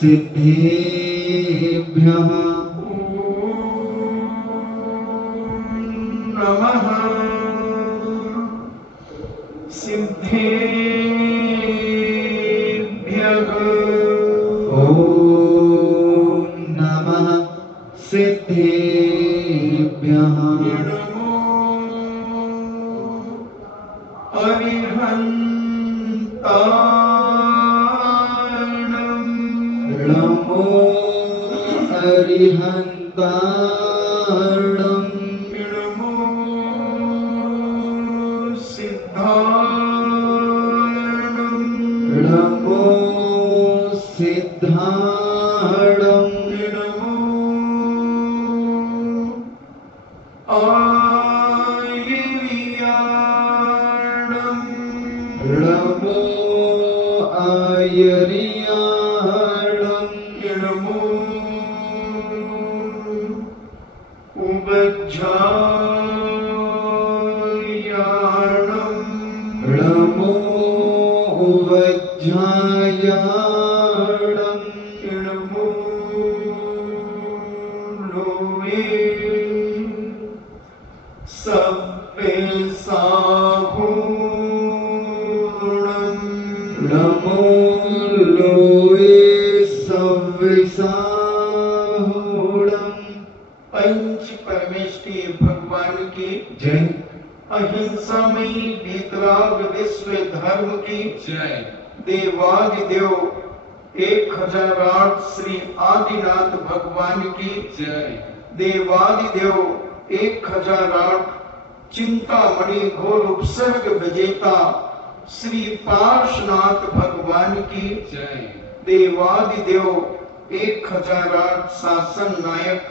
सिद्धेभ्यः नमः सिद्धेभ्यः। ॐ नमः सिद्धेभ्यः। नमो अरिहन्ताणं। नमो अरिहन्ताणं। नमो सिद्धाणं। नमो सिद्धाणं। नमो आयर्याणं। नमो आयर्याणं। नमो उवज्झायाणं। नमो उवज्झायाणं। नमो लोवे सव्वेसाहूणं। नमो लोये सव्वेसाहूणं। पंच परमेष्टि भगवान की जय। अहिंसामयी वीतराग विश्व धर्म की जय। देवादिदेव 1008 श्री आदिनाथ भगवान की जय। देवादिदेव 1008 चिंतामणि घोर उपसर्ग विजेता श्री पार्श्वनाथ भगवान की जय। देवादिदेव 1008 शासन नायक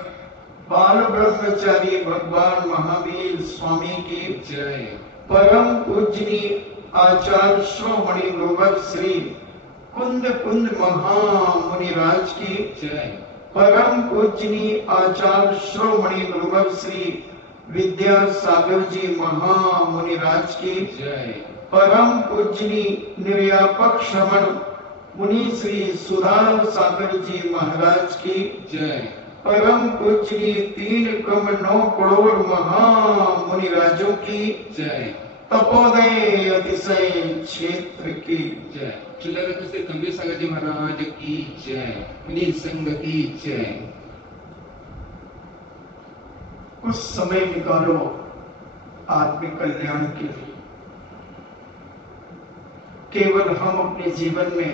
बाल ब्रह्मचारी भगवान महावीर स्वामी की जय। परम पूजनीय आचार्य श्रोमणि गुरुवर श्री कुंद कुंद महामुनिराज की जय। परम पूजनीय आचार्य श्रोमणि गुरुवर श्री विद्यासागर जी महामुनिराज की जय। परम पूजनीय निर्यापक श्रवण मुनि श्री सुधा सागर जी महाराज की जय। परम पूजनीय 3,9 करोड़ महामुनिराजों की जय। तपोदय अतिशय क्षेत्र की जय। चिल्लाकर से कबीर सागर जी महाराज की जय। मुनि संघ की जय। कुछ समय निकालो आत्मिक कल्याण के लिए। केवल हम अपने जीवन में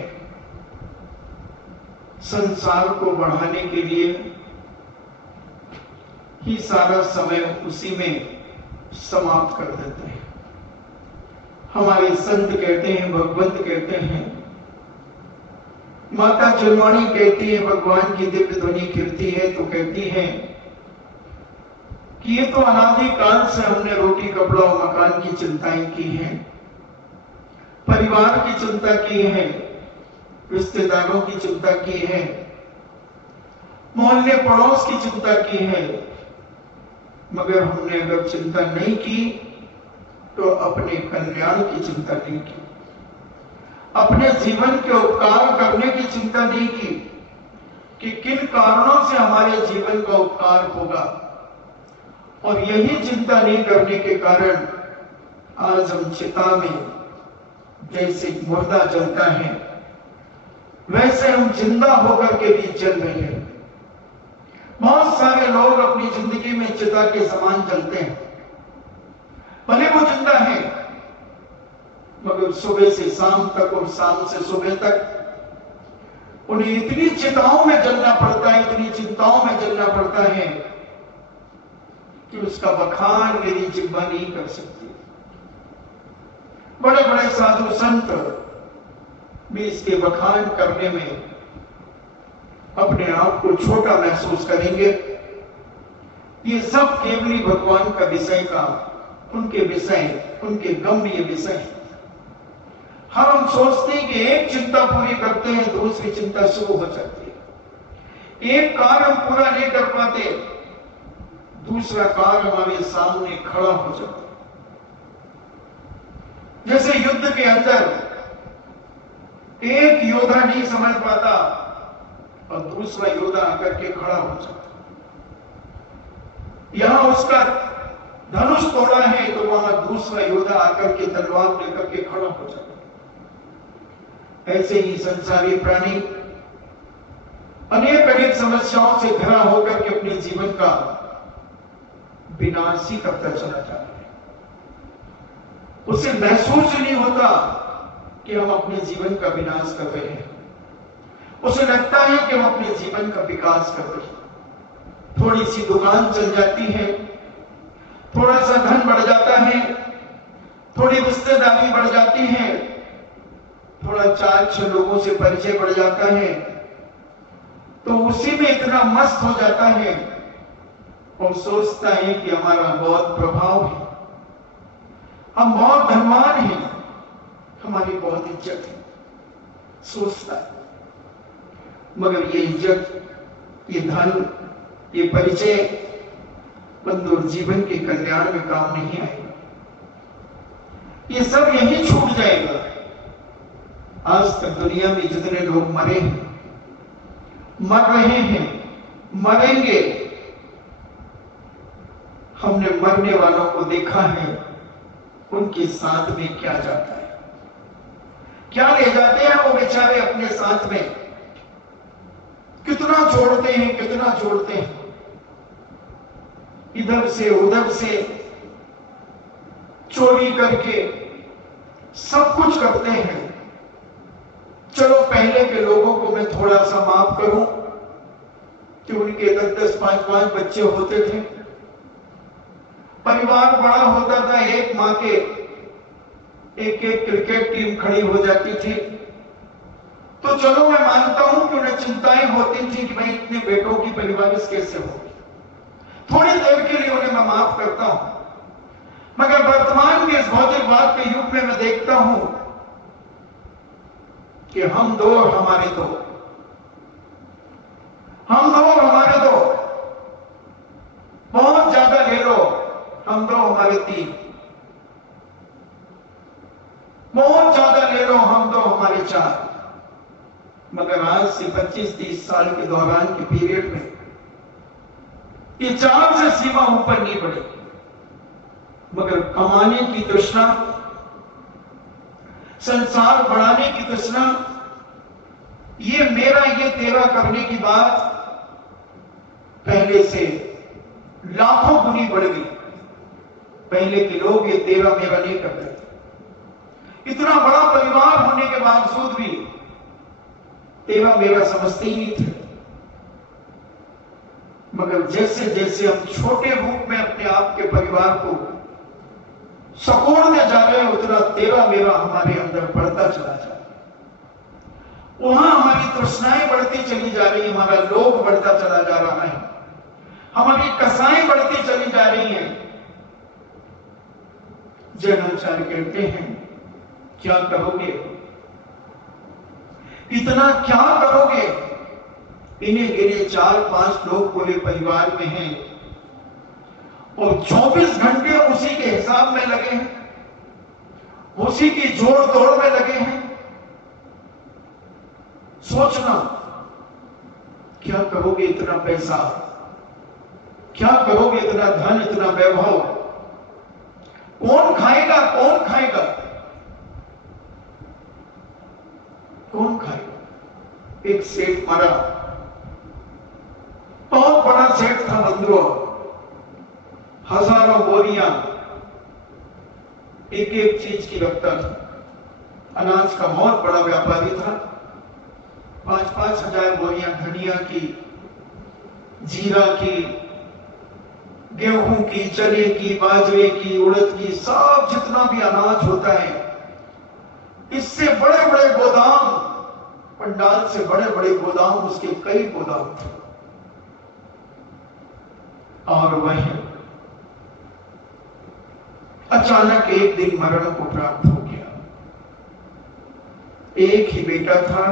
संसार को बढ़ाने के लिए ही सारा समय उसी में समाप्त कर देते हैं। हमारे संत कहते हैं, भगवंत कहते हैं, माता जलवाणी कहती है, भगवान की दिव्य ध्वनि कीर्ति है तो कहती है कि ये तो अनादि काल से हमने रोटी कपड़ा और मकान की चिंताएं की हैं, परिवार की चिंता की है, रिश्तेदारों की चिंता की है, मोहल्ले पड़ोस की चिंता की है, मगर हमने अगर चिंता नहीं की तो अपने कल्याण की चिंता नहीं की, अपने जीवन के उपकार करने की चिंता नहीं की कि किन कारणों से हमारे जीवन का उपकार होगा। और यही चिंता नहीं करने के कारण आज हम चिता में जैसे मुर्दा जलता है वैसे हम जिंदा होकर के भी जल रहे हैं। बहुत सारे लोग अपनी जिंदगी में चिता के समान जलते हैं, भले वो जिंदा है मगर सुबह से शाम तक और शाम से सुबह तक उन्हें इतनी चिताओं में जलना पड़ता है, इतनी चिंताओं में जलना पड़ता है कि उसका बखान मेरी जिह्वा नहीं कर सकती। बड़े बड़े साधु संत भी इसके बखान करने में अपने आप को छोटा महसूस करेंगे। ये सब केवली भगवान का विषय का, उनके विषय, उनके गम्य विषय। हम सोचते हैं कि एक चिंता पूरी करते हैं, दूसरी चिंता शुरू हो जाती है। एक कार्य हम पूरा नहीं कर पाते, दूसरा कार्य हमारे सामने खड़ा हो जाता है। जैसे युद्ध के अंदर एक योद्धा नहीं समझ पाता और दूसरा योद्धा आकर के खड़ा हो जाता। यहां उसका धनुष तोड़ा है तो वहां दूसरा योद्धा आकर के तलवार लेकर के खड़ा हो जाता। ऐसे ही संसारी प्राणी अनेक अनेक समस्याओं से घिरा होकर के अपने जीवन का विनाश ही करता चला जाता है। उसे महसूस ही नहीं होता कि हम अपने जीवन का विनाश कर रहे हैं। उसे लगता है कि हम अपने जीवन का विकास कर रहे हैं। थोड़ी सी दुकान चल जाती है, थोड़ा सा धन बढ़ जाता है, थोड़ी रिश्तेदारी बढ़ जाती है, थोड़ा 4-6 लोगों से परिचय बढ़ जाता है, तो उसी में इतना मस्त हो जाता है और सोचता है कि हमारा बहुत प्रभाव है, हम बहुत धनवान हैं, हमारी बहुत इज्जत है, सोचता है। मगर ये इज्जत, ये धन, ये परिचय बंधु जीवन के कल्याण में काम नहीं आएगा। ये सब यही छूट जाएगा। आज तक दुनिया में जितने लोग मरे हैं, मर रहे हैं, मरेंगे, हमने मरने वालों को देखा है, उनके साथ में क्या जाता है, क्या ले जाते हैं वो बेचारे अपने साथ में, कितना छोड़ते हैं, कितना छोड़ते हैं। इधर से उधर से चोरी करके सब कुछ करते हैं। चलो पहले के लोगों को मैं थोड़ा सा माफ करूं कि उनके 10-10, 5-5 बच्चे होते थे, परिवार बड़ा होता था, एक मां के एक क्रिकेट टीम खड़ी हो जाती थी, तो चलो मैं मानता हूं कि उन्हें चिंताएं होती थी कि भाई इतने बेटों की परवरिश कैसे होगी। थोड़ी देर के लिए उन्हें मैं माफ करता हूं। मगर वर्तमान के इस भौतिकवाद के युग में मैं देखता हूं कि हम दो और हमारे दो, हम दो और हमारे दो, बहुत ज्यादा ले लो, हम दो हमारे 3, बहुत ज्यादा ले लो, हम दो हमारे 4। मगर आज से 25-30 साल के दौरान के पीरियड में ये 4 से सीमा ऊपर नहीं बढ़ी। मगर कमाने की तृष्णा, संसार बढ़ाने की तृष्णा, ये मेरा ये तेरा करने की बात पहले से लाखों गुनी बढ़ गई। पहले के लोग ये तेरा मेरा नहीं करते थे। इतना बड़ा परिवार होने के बावजूद भी तेरा मेरा समझते ही नहीं थे। मगर जैसे जैसे हम छोटे रूप में अपने आप के परिवार को सकोड़ने जा रहे हैं, उतना तेरा मेरा हमारे अंदर बढ़ता चला जा रहा है। वहां हमारी तृष्णाएं बढ़ती चली जा रही है, हमारा लोभ बढ़ता चला जा रहा है, हमारी कसाएं बढ़ती चली जा रही हैं। जैनाचार्य कहते हैं, क्या करोगे, इतना क्या करोगे। इन्हें गिने 4-5 लोग पूरे परिवार में हैं और 24 घंटे उसी के हिसाब में लगे हैं, उसी की जोड़ तोड़ में लगे हैं। सोचना, क्या करोगे इतना पैसा, क्या करोगे इतना धन, इतना वैभव, कौन खाएगा, कौन खाएगा, कौन खाएगा। एक सेठ मरा, बहुत बड़ा सेठ था बंधुओं, हजारों बोरियां एक एक चीज की रखता था। अनाज का बहुत बड़ा व्यापारी था। 5-5 हजार बोरियां धनिया की, जीरा की, गेहूं की, चने की, बाजरे की, उड़द की, सब जितना भी अनाज होता है, इससे बड़े बड़े गोदाम, पंडाल से बड़े बड़े गोदाम, उसके कई गोदाम थे। और वह अचानक एक दिन मरण को प्राप्त हो गया। एक ही बेटा था,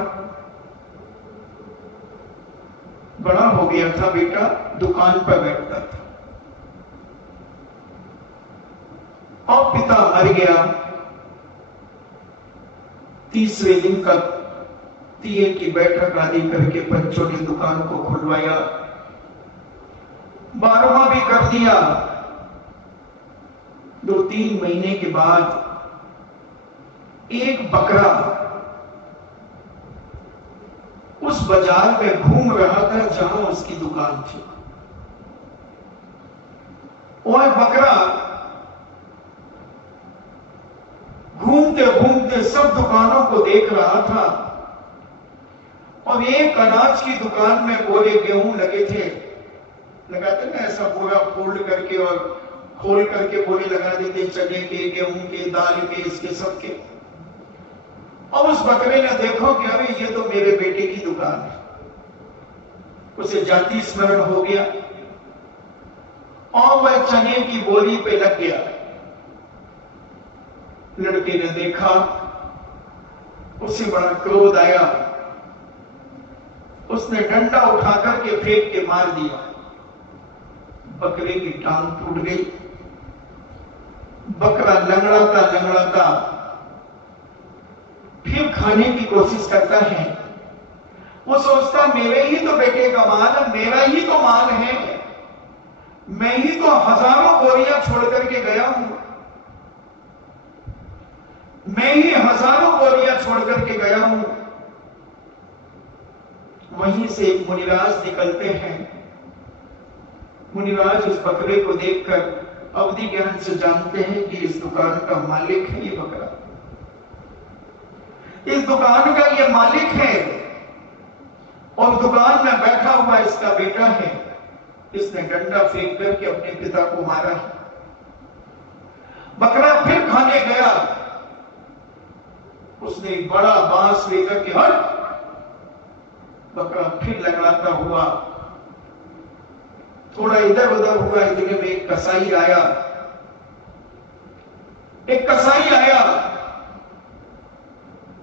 बड़ा हो गया था बेटा, दुकान पर बैठता था, और पिता मर गया। तीसरे दिन का दिए की बैठक आदि करके पंचों ने दुकान को खुलवाया, 12वां भी कर दिया। 2-3 महीने के बाद एक बकरा उस बाजार में घूम रहा था जहां उसकी दुकान थी। वह बकरा घूमते घूमते सब दुकानों को देख रहा था और एक अनाज की दुकान में बोरे गेहूं लगे थे, लगाते ना ऐसा पूरा फोल्ड करके और खोल करके बोरे लगा देते, चने के, गेहूं के, दाल के, इसके सब के। और उस बकरे ने देखो कि अरे ये तो मेरे बेटे की दुकान है, उसे जाति स्मरण हो गया और वह चने की बोरी पे लग गया। लड़के ने देखा, उसे बड़ा क्रोध आया, उसने डंडा उठाकर के फेंक के मार दिया। बकरे की टांग टूट गई। बकरा लंगड़ाता फिर खाने की कोशिश करता है। वो सोचता मेरे ही तो बेटे का माल है, मेरा ही तो माल है, मैं ही तो हजारों बोरियां छोड़ करके गया हूं, मैं ही हजारों बोरियां छोड़ करके गया हूं। वहीं से एक मुनिराज निकलते हैं। मुनिराज उस बकरे को देखकर अवधि ज्ञान से जानते हैं कि इस दुकान का मालिक है ये बकरा, इस दुकान का ये मालिक है और दुकान में बैठा हुआ इसका बेटा है। इसने डंडा फेंक करके अपने पिता को मारा है। बकरा फिर खाने गया, उसने एक बड़ा बांस लेकर के हट, बकरा फिर लगाता हुआ थोड़ा इधर उधर हुआ। इतने में एक कसाई आया,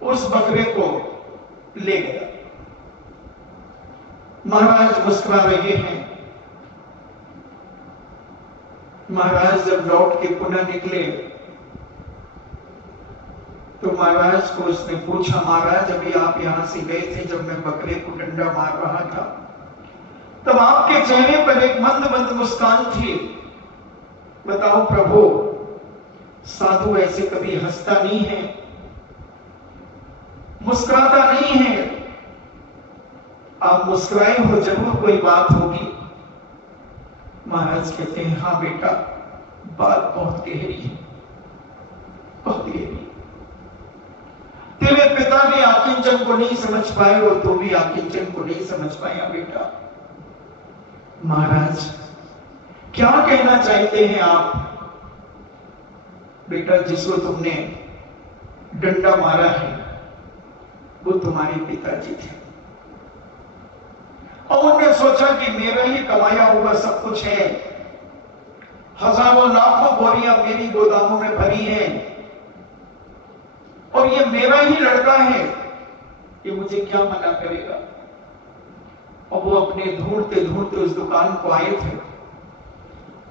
उस बकरे को ले गया। महाराज मुस्कुरा रहे हैं। महाराज जब लौट के पुनः निकले तो महाराज को उसने पूछा, महाराज अभी आप यहां से गए थे, जब मैं बकरे को डंडा मार रहा था तब आपके चेहरे पर एक मंद मंद मुस्कान थी। बताओ प्रभु, साधु ऐसे कभी हंसता नहीं है, मुस्कुराता नहीं है। आप मुस्कुराए हो, जरूर कोई बात होगी। महाराज कहते हैं, हाँ बेटा, बात बहुत गहरी है, बहुत गहरी। तेरे पिता ने आकिंचन को नहीं समझ पाए और तू भी आकिंचन को नहीं समझ पाया बेटा। महाराज क्या कहना चाहते हैं आप? बेटा, जिसको तुमने डंडा मारा है वो तुम्हारे पिताजी थे और उन्होंने सोचा कि मेरा ही कमाया हुआ सब कुछ है, हजारों लाखों बोरियां मेरी गोदामों में भरी हैं और ये मेरा ही लड़का है, ये मुझे क्या मना करेगा। और वो अपने ढूंढते ढूंढते उस दुकान को आए थे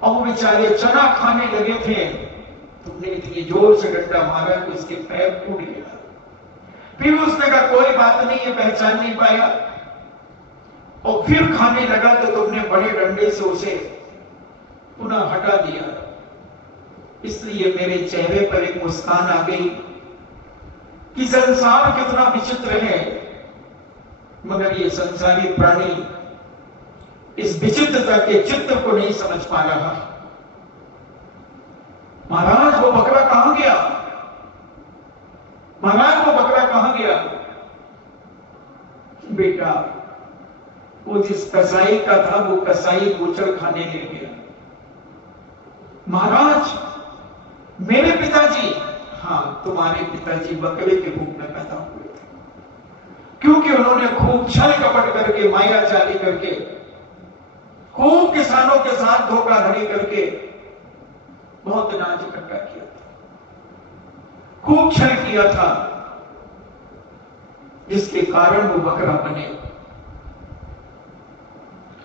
और वो बेचारे चना खाने लगे थे। तुमने इतनी जोर से डंडा मारा कि उसके पैर फूट गया। फिर उसने कहा कोई बात नहीं है, पहचान नहीं पाया, और फिर खाने लगा तो तुमने बड़े डंडे से उसे पुनः हटा दिया। इसलिए मेरे चेहरे पर एक मुस्कान आ गई कि संसार कितना विचित्र है, मगर ये संसारी प्राणी इस विचित्रता के चित्र को नहीं समझ पा रहा। महाराज वो बकरा कहां गया? महाराज वो बकरा कहां गया? बेटा, वो जिस कसाई का था वो कसाई बूचड़ खाने ले गया। महाराज, मेरे पिताजी? हाँ, तुम्हारे पिताजी बकरे के रूप में पैदा हुए थे, क्योंकि उन्होंने खूब छल कपट करके, माया चाली करके, खूब किसानों के साथ धोखाधड़ी करके बहुत अनाज इकट्ठा किया था, खूब छल किया था, जिसके कारण वो बकरा बने।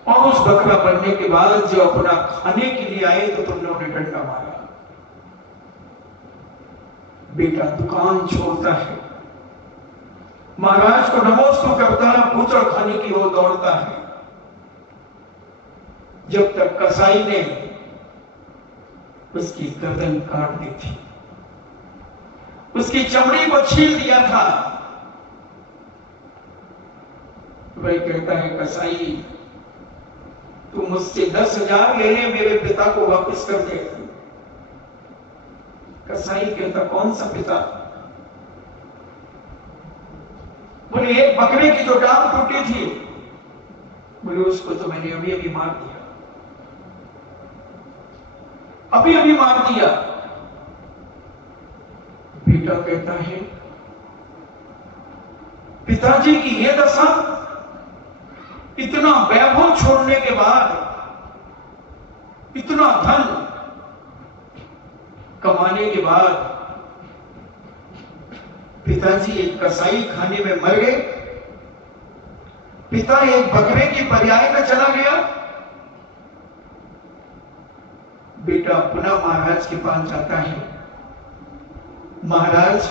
और उस बकरा बनने के बाद जो अपना खाने के लिए आए तो तुमने उन्हें डंडा मारा। बेटा दुकान छोड़ता है, महाराज को नमोस्तु करता है, पूतल खाने की ओर दौड़ता है, जब तक कसाई ने उसकी गर्दन काट दी थी, उसकी चमड़ी को छील दिया था। वही कहता है, कसाई तू मुझसे 10,000 ले ले, मेरे पिता को वापस कर दे। कसाई कहता, कौन सा पिता? बोले, एक बकरे की जो टांग टूटी थी। बोले, उसको तो मैंने अभी अभी मार दिया, अभी अभी मार दिया। बेटा कहता है, पिताजी की यह दशा, इतना वैभव छोड़ने के बाद, इतना धन कमाने के बाद, पिताजी एक कसाई खाने में मर गए, पिता एक बकरे की पर्याय में चला गया। बेटा पुनः महाराज के पास जाता है, महाराज,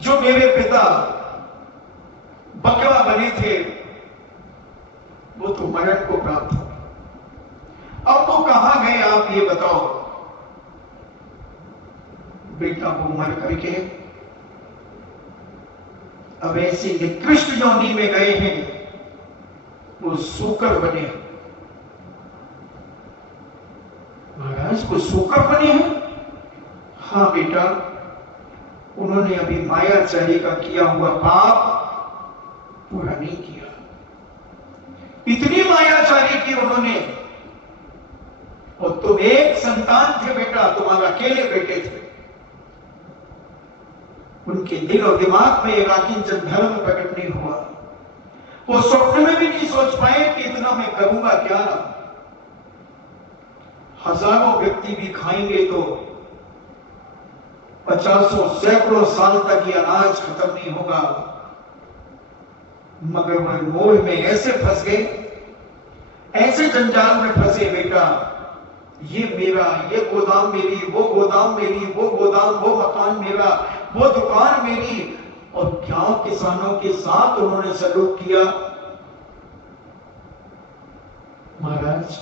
जो मेरे पिता बकरा बने थे वो तो मरण को प्राप्त हो, अब वो कहां गए आप ये बताओ। बेटा वो मर करके अब ऐसी निकृष्ट योनि में गए हैं, वो सूकर बने। महाराज को सूकर बने हैं? हाँ बेटा, उन्होंने अभी मायाचारी का किया हुआ पाप पूरा नहीं किया। इतनी मायाचारी की उन्होंने, और तुम एक संतान थे बेटा, तुम्हारे अकेले बेटे थे। उनके दिल और दिमाग में एक आकिंचन धर्म प्रकट नहीं हुआ। वो स्वप्न में भी नहीं सोच पाए कि इतना मैं करूंगा क्या। हजारों व्यक्ति भी खाएंगे तो 50 सैकड़ों साल तक ये अनाज खत्म नहीं होगा। मगर वह मोह में ऐसे फंस गए, ऐसे जंजाल में फंसे बेटा, ये मेरा, ये गोदाम मेरी, वो गोदाम मेरी, वो गोदाम, वो मकान मेरा, वो दुकान मेरी। और क्या किसानों के साथ उन्होंने सलूक किया। महाराज,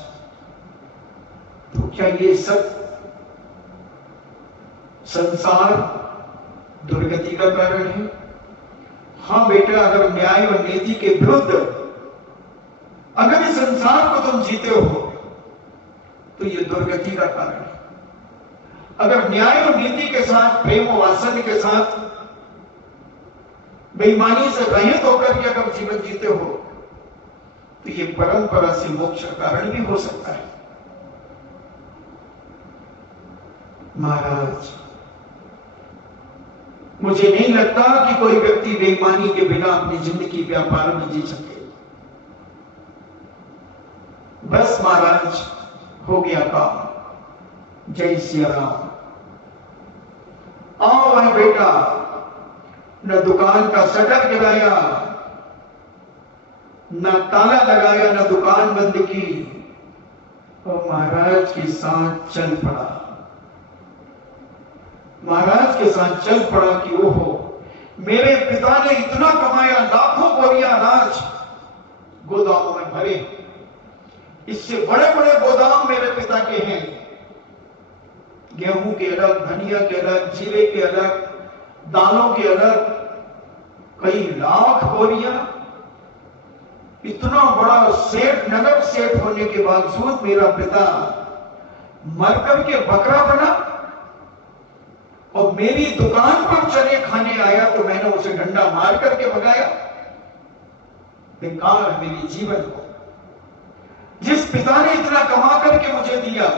तो क्या ये सब संसार दुर्गति का कारण है? हाँ बेटा, अगर न्याय और नीति के विरुद्ध अगर इस संसार को तुम जीते हो तो ये दुर्गति का कारण है। अगर न्याय और नीति के साथ, प्रेम और वात्सल्य के साथ, बेईमानी से रहित होकर के अगर जीवन जीते हो तो ये परंपरा से मोक्ष का कारण भी हो सकता है। महाराज, मुझे नहीं लगता कि कोई व्यक्ति बेईमानी के बिना अपनी जिंदगी व्यापार में जी सके। बस महाराज, हो गया काम। जय सिया राम। आओ भाई बेटा, न दुकान का शटर गिराया, न ताला लगाया, न दुकान बंद की, और महाराज के साथ चल पड़ा। महाराज के साथ चल पड़ा कि ओहो, मेरे पिता ने इतना कमाया, लाखों बोरियां अनाज गोदामों में भरे, इससे बड़े बड़े गोदाम मेरे पिता के हैं, गेहूं के अलग, धनिया के अलग, जीरे के अलग, दालों के अलग, कई लाख बोरियां। इतना बड़ा सेठ, नगर सेठ होने के बावजूद मेरा पिता मर करके बकरा बना, और मेरी दुकान पर चने खाने आया तो मैंने उसे डंडा मार करके भगाया। बेकार मेरी जीवन को, जिस पिता ने इतना कमा करके मुझे दिया।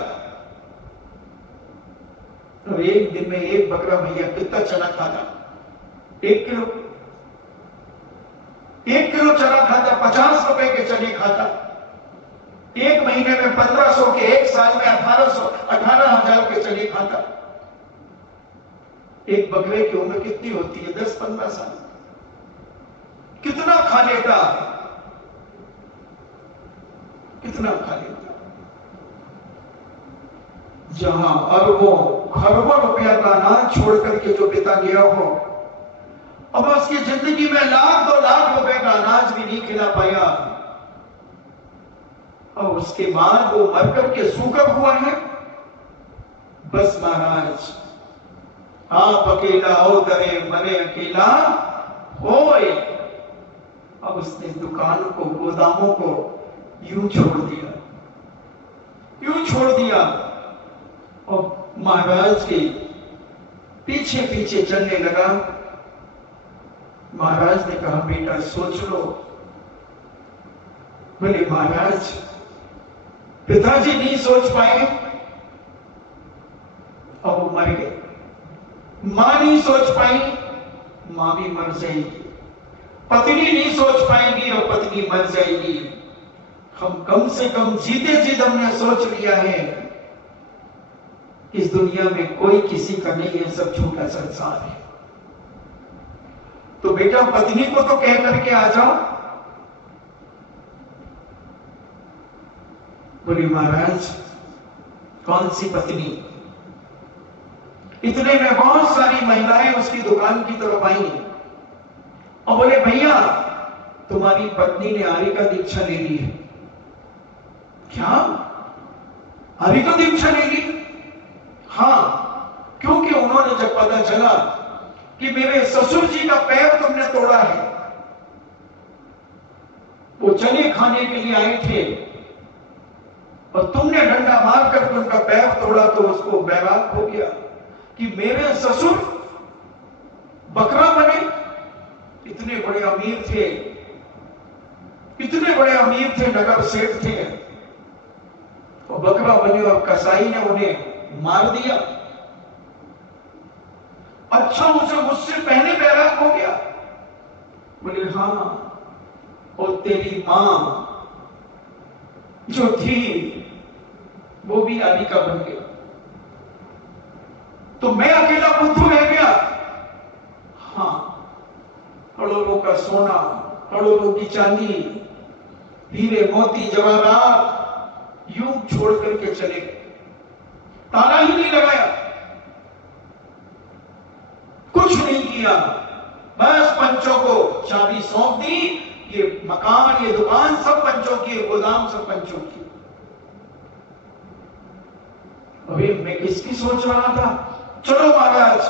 तो एक दिन में एक बकरा भैया कितना चना खाता? 1 किलो। 1 किलो चना खाता, 50 रुपए के चने खाता। 1 महीने में 1500 के, 1 साल में 18,000 के चने खाता। एक बकरे की उम्र कितनी होती है? 10-15 साल। कितना खा लेता, कितना खा लेता। जहां अरबों खरबों रुपया का अनाज छोड़ करके जो पिता गया हो, अब उसकी जिंदगी में लाख 2 लाख रुपए का अनाज भी नहीं खिला पाया, और उसके बाद वो मरकर के सूखा हुआ है। बस महाराज, आप अकेला हो दरे मरे अकेला होए। अब उसने दुकान को, गोदामों को यूं छोड़ दिया, यूं छोड़ दिया, और महाराज के पीछे पीछे चलने लगा। महाराज ने कहा, बेटा सोच लो। बोले, महाराज पिताजी नहीं सोच पाए, और वो मर गए। मां नहीं सोच पाई, मां भी मर जाएगी। पत्नी नहीं सोच पाएगी और पत्नी मर जाएगी। हम कम से कम जीते जी हमने सोच लिया है इस दुनिया में कोई किसी का नहीं है, सब झूठा संसार है। तो बेटा पत्नी को तो कह करके आ जाओ। बोली, महाराज कौन सी पत्नी? इतने में बहुत सारी महिलाएं उसकी दुकान की तरफ आई और बोले, भैया तुम्हारी पत्नी ने आर्य का दीक्षा ले ली है। क्या? आर्य का दीक्षा ले ली? हाँ, क्योंकि उन्होंने जब पता चला कि मेरे ससुर जी का पैर तुमने तोड़ा है, वो चने खाने के लिए आए थे और तुमने डंडा मार कर उनका पैर तोड़ा, तो उसको बैराग हो गया कि मेरे ससुर बकरा बने। इतने बड़े अमीर थे, इतने बड़े अमीर थे, नगर सेठ थे, और बकरा बने और कसाई ने उन्हें मार दिया। अच्छा, उसे मुझसे पहले बैराग हो गया। बोले, हाँ, और तेरी मां जो थी वो भी आदि का बन गया, तो मैं अकेला बुद्धू रह गया। हाँ, करोड़ों का सोना, करोड़ों की चांदी, हीरे मोती जवाहरात यूं छोड़ करके चले गए, ताला ही नहीं लगाया, कुछ नहीं किया, बस पंचों को चाबी सौंप दी। ये मकान, ये दुकान सब पंचों की, ये गोदाम सब पंचों की। अभी मैं किसकी सोच रहा था? चलो महाराज,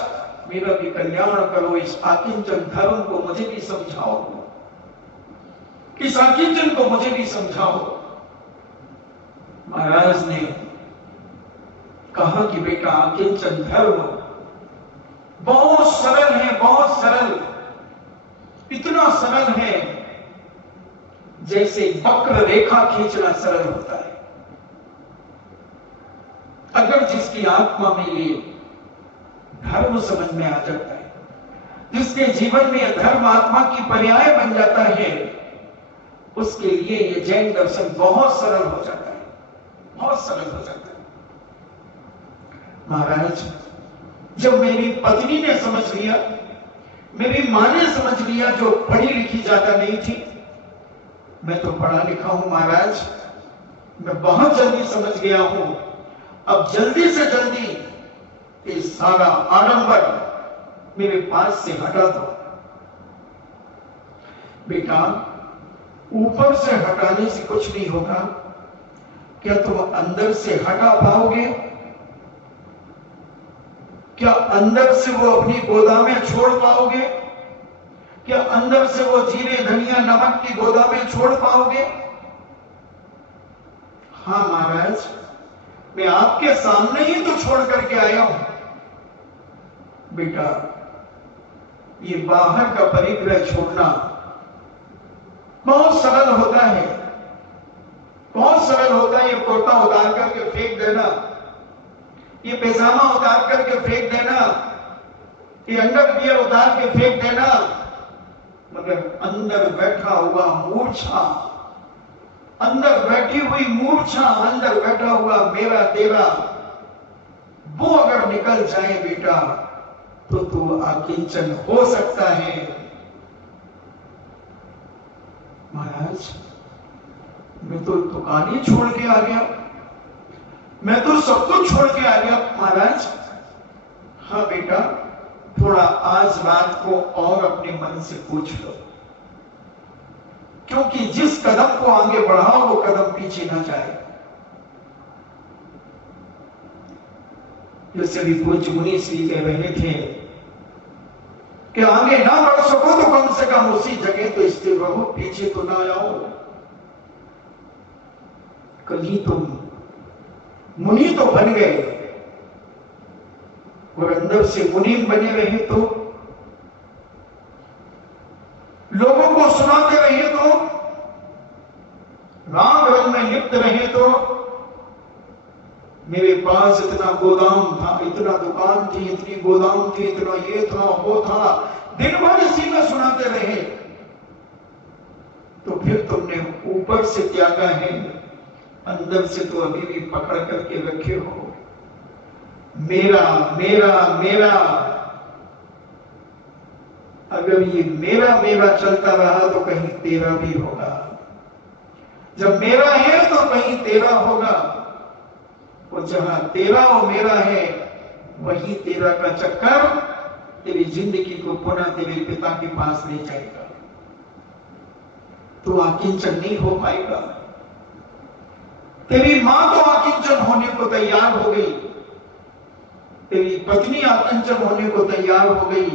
मेरा भी कल्याण करो, इस आकिंचन धर्म को मुझे भी समझाओ, इस आकिंचन को मुझे भी समझाओ। महाराज ने कहा कि बेटा आकिंचन धर्म बहुत सरल है, बहुत सरल, इतना सरल है जैसे वक्र रेखा खींचना सरल होता है। अगर जिसकी आत्मा में ये धर्म समझ में आ जाता है, जिसके जीवन में यह धर्म आत्मा की पर्याय बन जाता है, उसके लिए ये जैन दर्शन बहुत सरल हो जाता है, बहुत सरल हो जाता है। महाराज, जब मेरी पत्नी ने समझ लिया, मेरी मां ने समझ लिया, जो पढ़ी लिखी ज्यादा नहीं थी, मैं तो पढ़ा लिखा हूं महाराज, मैं बहुत जल्दी समझ गया हूं। अब जल्दी से जल्दी ये सारा आडंबर मेरे पास से हटा दो। बेटा, ऊपर से हटाने से कुछ नहीं होगा, क्या तुम अंदर से हटा पाओगे? क्या अंदर से वो अपनी गोदामें छोड़ पाओगे? क्या अंदर से वो जीरे धनिया नमक की गोदामें छोड़ पाओगे? हाँ महाराज, मैं आपके सामने ही तो छोड़ करके आया हूं। बेटा, ये बाहर का परिग्रह छोड़ना बहुत सरल होता है, बहुत सरल होता है। ये कुर्ता उतार करके फेंक देना, ये पैजामा उतार करके फेंक देना, ये अंडरवियर उतार के फेंक देना, मगर अंदर बैठा हुआ मूर्छा, अंदर बैठी हुई मूर्छा, अंदर बैठा हुआ मेरा तेरा, वो अगर निकल जाए बेटा, तो तू आकिंचन हो सकता है। महाराज, मैं तो दुकान ही छोड़ के आ गया, मैं तो सब कुछ छोड़ के आ गया। महाराज, हाँ बेटा, थोड़ा आज बात को और अपने मन से पूछ लो, क्योंकि जिस कदम को आगे बढ़ाओ वो कदम पीछे ना जाए। जैसे भी पूज्य मुनि श्री कह रहे थे कि आगे ना बढ़ सको तो कम से कम उसी जगह तो स्थिर रहो, पीछे तो ना आओ। कहीं तुम मुनि तो बन गए और अंदर से मुनि बने रहे तो, लोगों को सुनाते रहे तो, राम रंग में लिप्त रहे तो, मेरे पास इतना गोदाम था, इतना दुकान थी, इतनी गोदाम थी, इतना ये था वो था, दिन भर इसी में सुनाते रहे, तो फिर तुमने ऊपर से त्यागा है, अंदर से तो अभी भी पकड़ करके रखे हो मेरा मेरा मेरा। अगर ये मेरा मेरा चलता रहा तो कहीं तेरा भी होगा। जब मेरा है तो कहीं तेरा होगा, और जहां तेरा और मेरा है वही तेरा का चक्कर तेरी जिंदगी को पुनः तेरे पिता के पास ले जाएगा। तो आकिंचन नहीं हो पाएगा। तेरी मां तो आकिंचन होने को तैयार हो गई, तेरी पत्नी आकिंचन होने को तैयार हो गई,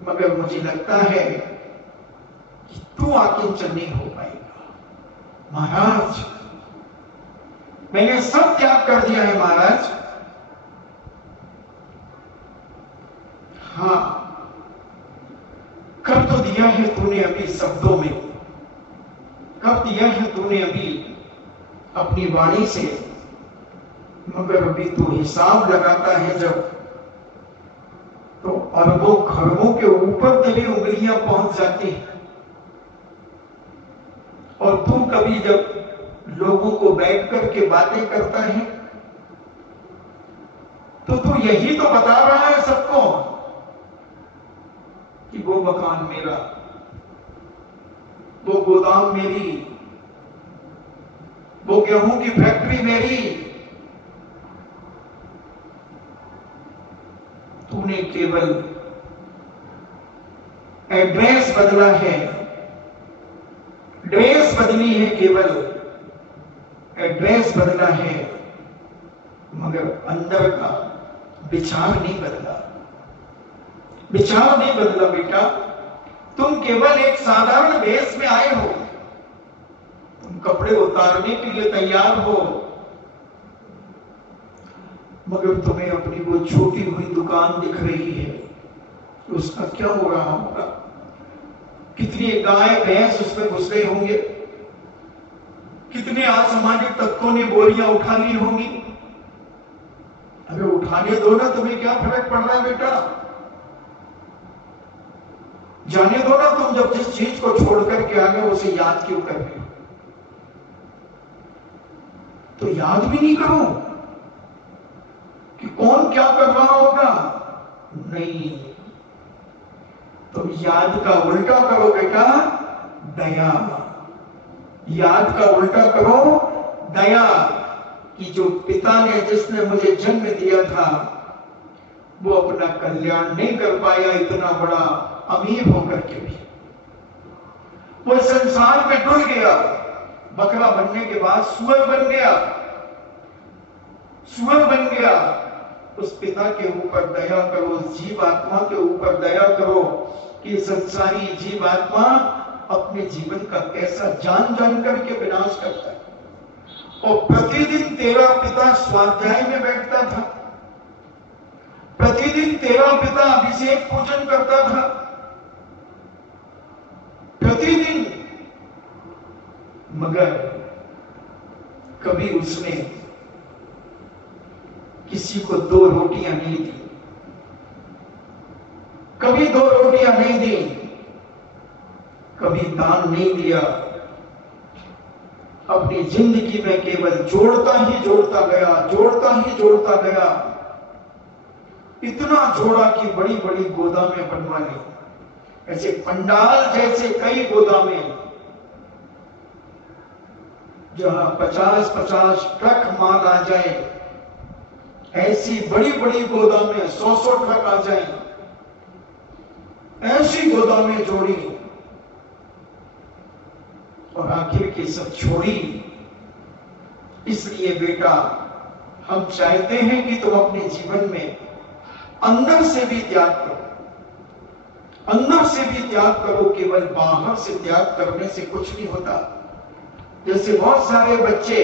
मगर मुझे लगता है कि तू आकिंचन नहीं हो पाएगा। महाराज मैंने सब त्याग कर दिया है महाराज। हाँ, कर तो दिया है तूने अभी शब्दों में, कर दिया है तूने अभी अपनी वाणी से, मगर अभी तू हिसाब लगाता है जब, तो अरबों खरबों के ऊपर तेरी उंगलियां पहुंच जाती हैं। और तू कभी जब लोगों को बैठ करके बातें करता है तो तू यही तो बता रहा है सबको कि वो मकान मेरा, वो गोदाम मेरी, वो गेहूं की फैक्ट्री मेरी। तूने केवल एड्रेस बदला है, ड्रेस बदली है, केवल एड्रेस बदला है, मगर अंदर का विचार नहीं बदला। विचार नहीं बदला बेटा। तुम केवल एक साधारण वेश में आए हो, तुम कपड़े उतारने के लिए तैयार हो, मगर तुम्हें अपनी वो छोटी हुई दुकान दिख रही है, तो उसका क्या हो रहा होगा? कितनी गाय भैंस उसमें घुस गए होंगे, कितने असामाजिक तत्वों ने बोरियां उठा ली होंगी। अगर उठाने दो ना, तुम्हें क्या फर्क पड़ रहा है बेटा? जाने दो ना, तुम जब जिस चीज को छोड़ करके आ गए उसे याद क्यों कर रहे हो? तो याद भी नहीं करो कि कौन क्या कर रहा होगा। नहीं, तुम याद का उल्टा करो बेटा, दया। याद का उल्टा करो दया, कि जो पिता ने, जिसने मुझे जन्म दिया था, वो अपना कल्याण नहीं कर पाया इतना बड़ा अमीर होकर के भी। वो संसार में डुल गया, बकरा बनने के बाद सुअर बन गया, सुअर बन गया। उस पिता के ऊपर दया करो, उस जीव आत्मा के ऊपर दया करो कि संसारी जीव आत्मा अपने जीवन का कैसा जान जान करके विनाश करता है। और प्रतिदिन तेरा पिता स्वाध्याय में बैठता था, प्रतिदिन तेरा पिता अभिषेक पूजन करता था, प्रतिदिन, मगर कभी उसने किसी को 2 रोटियां नहीं दी, कभी 2 रोटियां नहीं दी, कभी दान नहीं दिया। अपनी जिंदगी में केवल जोड़ता ही जोड़ता गया, जोड़ता ही जोड़ता गया। इतना जोड़ा कि बड़ी बड़ी गोदामें बनवा ली, ऐसे पंडाल जैसे कई गोदामें, जहां 50-50 ट्रक माल आ जाए, ऐसी बड़ी बड़ी गोदामें 100-100 ट्रक आ जाए, ऐसी गोदामें जोड़ी और आखिर के सब छोड़ी। इसलिए बेटा, हम चाहते हैं कि तुम अपने जीवन में अंदर से भी त्याग करो, अंदर से भी त्याग करो। केवल बाहर से त्याग करने से कुछ नहीं होता। जैसे बहुत सारे बच्चे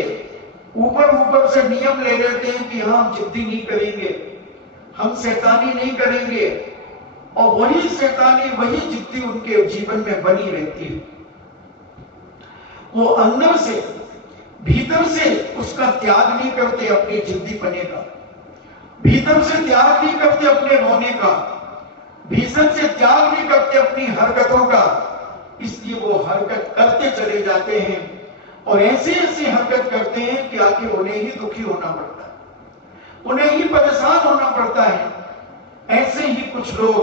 ऊपर से नियम ले लेते हैं कि हम जिद्दी नहीं करेंगे, हम शैतानी नहीं करेंगे, और वही शैतानी वही जिद्दी उनके जीवन में बनी रहती है। वो अंदर से भीतर से उसका त्याग नहीं करते अपने जिद्दीपने का, भीतर से त्याग नहीं करते अपने रोने का, भीतर से त्याग नहीं करते अपनी हरकतों का। इसलिए वो हरकत करते चले जाते हैं और ऐसी ऐसी हरकत करते हैं कि आखिर उन्हें ही दुखी होना पड़ता है, उन्हें ही परेशान होना पड़ता है। ऐसे ही कुछ लोग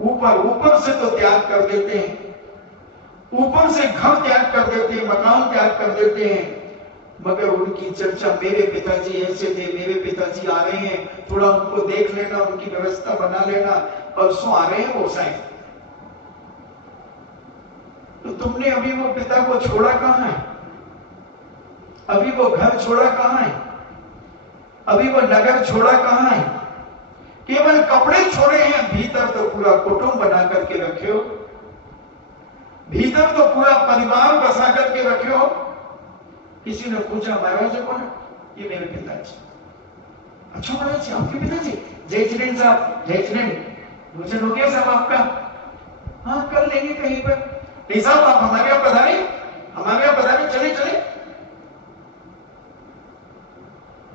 ऊपर से तो त्याग कर देते हैं, ऊपर से घर त्याग कर देते हैं, मकान त्याग कर देते हैं, मगर उनकी चर्चा मेरे पिताजी ऐसे थे, मेरे पिताजी आ रहे हैं, थोड़ा उनको देख लेना, उनकी व्यवस्था बना लेना, परसों आ रहे हैं वो शायद। तो तुमने अभी वो पिता को छोड़ा कहां है? अभी वो घर छोड़ा कहां है? अभी वो नगर छोड़ा कहां है? केवल कपड़े छोड़े हैं, भीतर तो पूरा कुटुंब बना करके रखे हो, भीतर तो पूरा परिवार बसा करके रखे हो। किसी ने पूछा महाराज कौन है? ये मेरे पिताजी। अच्छा महाराज जी, आपके पिताजी? जय चिरेन साहब, जय चिरेन। भोजन हो गया साहब आपका? हाँ कर लेंगे कहीं पर। नहीं साहब आप हमारे यहाँ पधारे, हमारे यहाँ पधारे, चले चले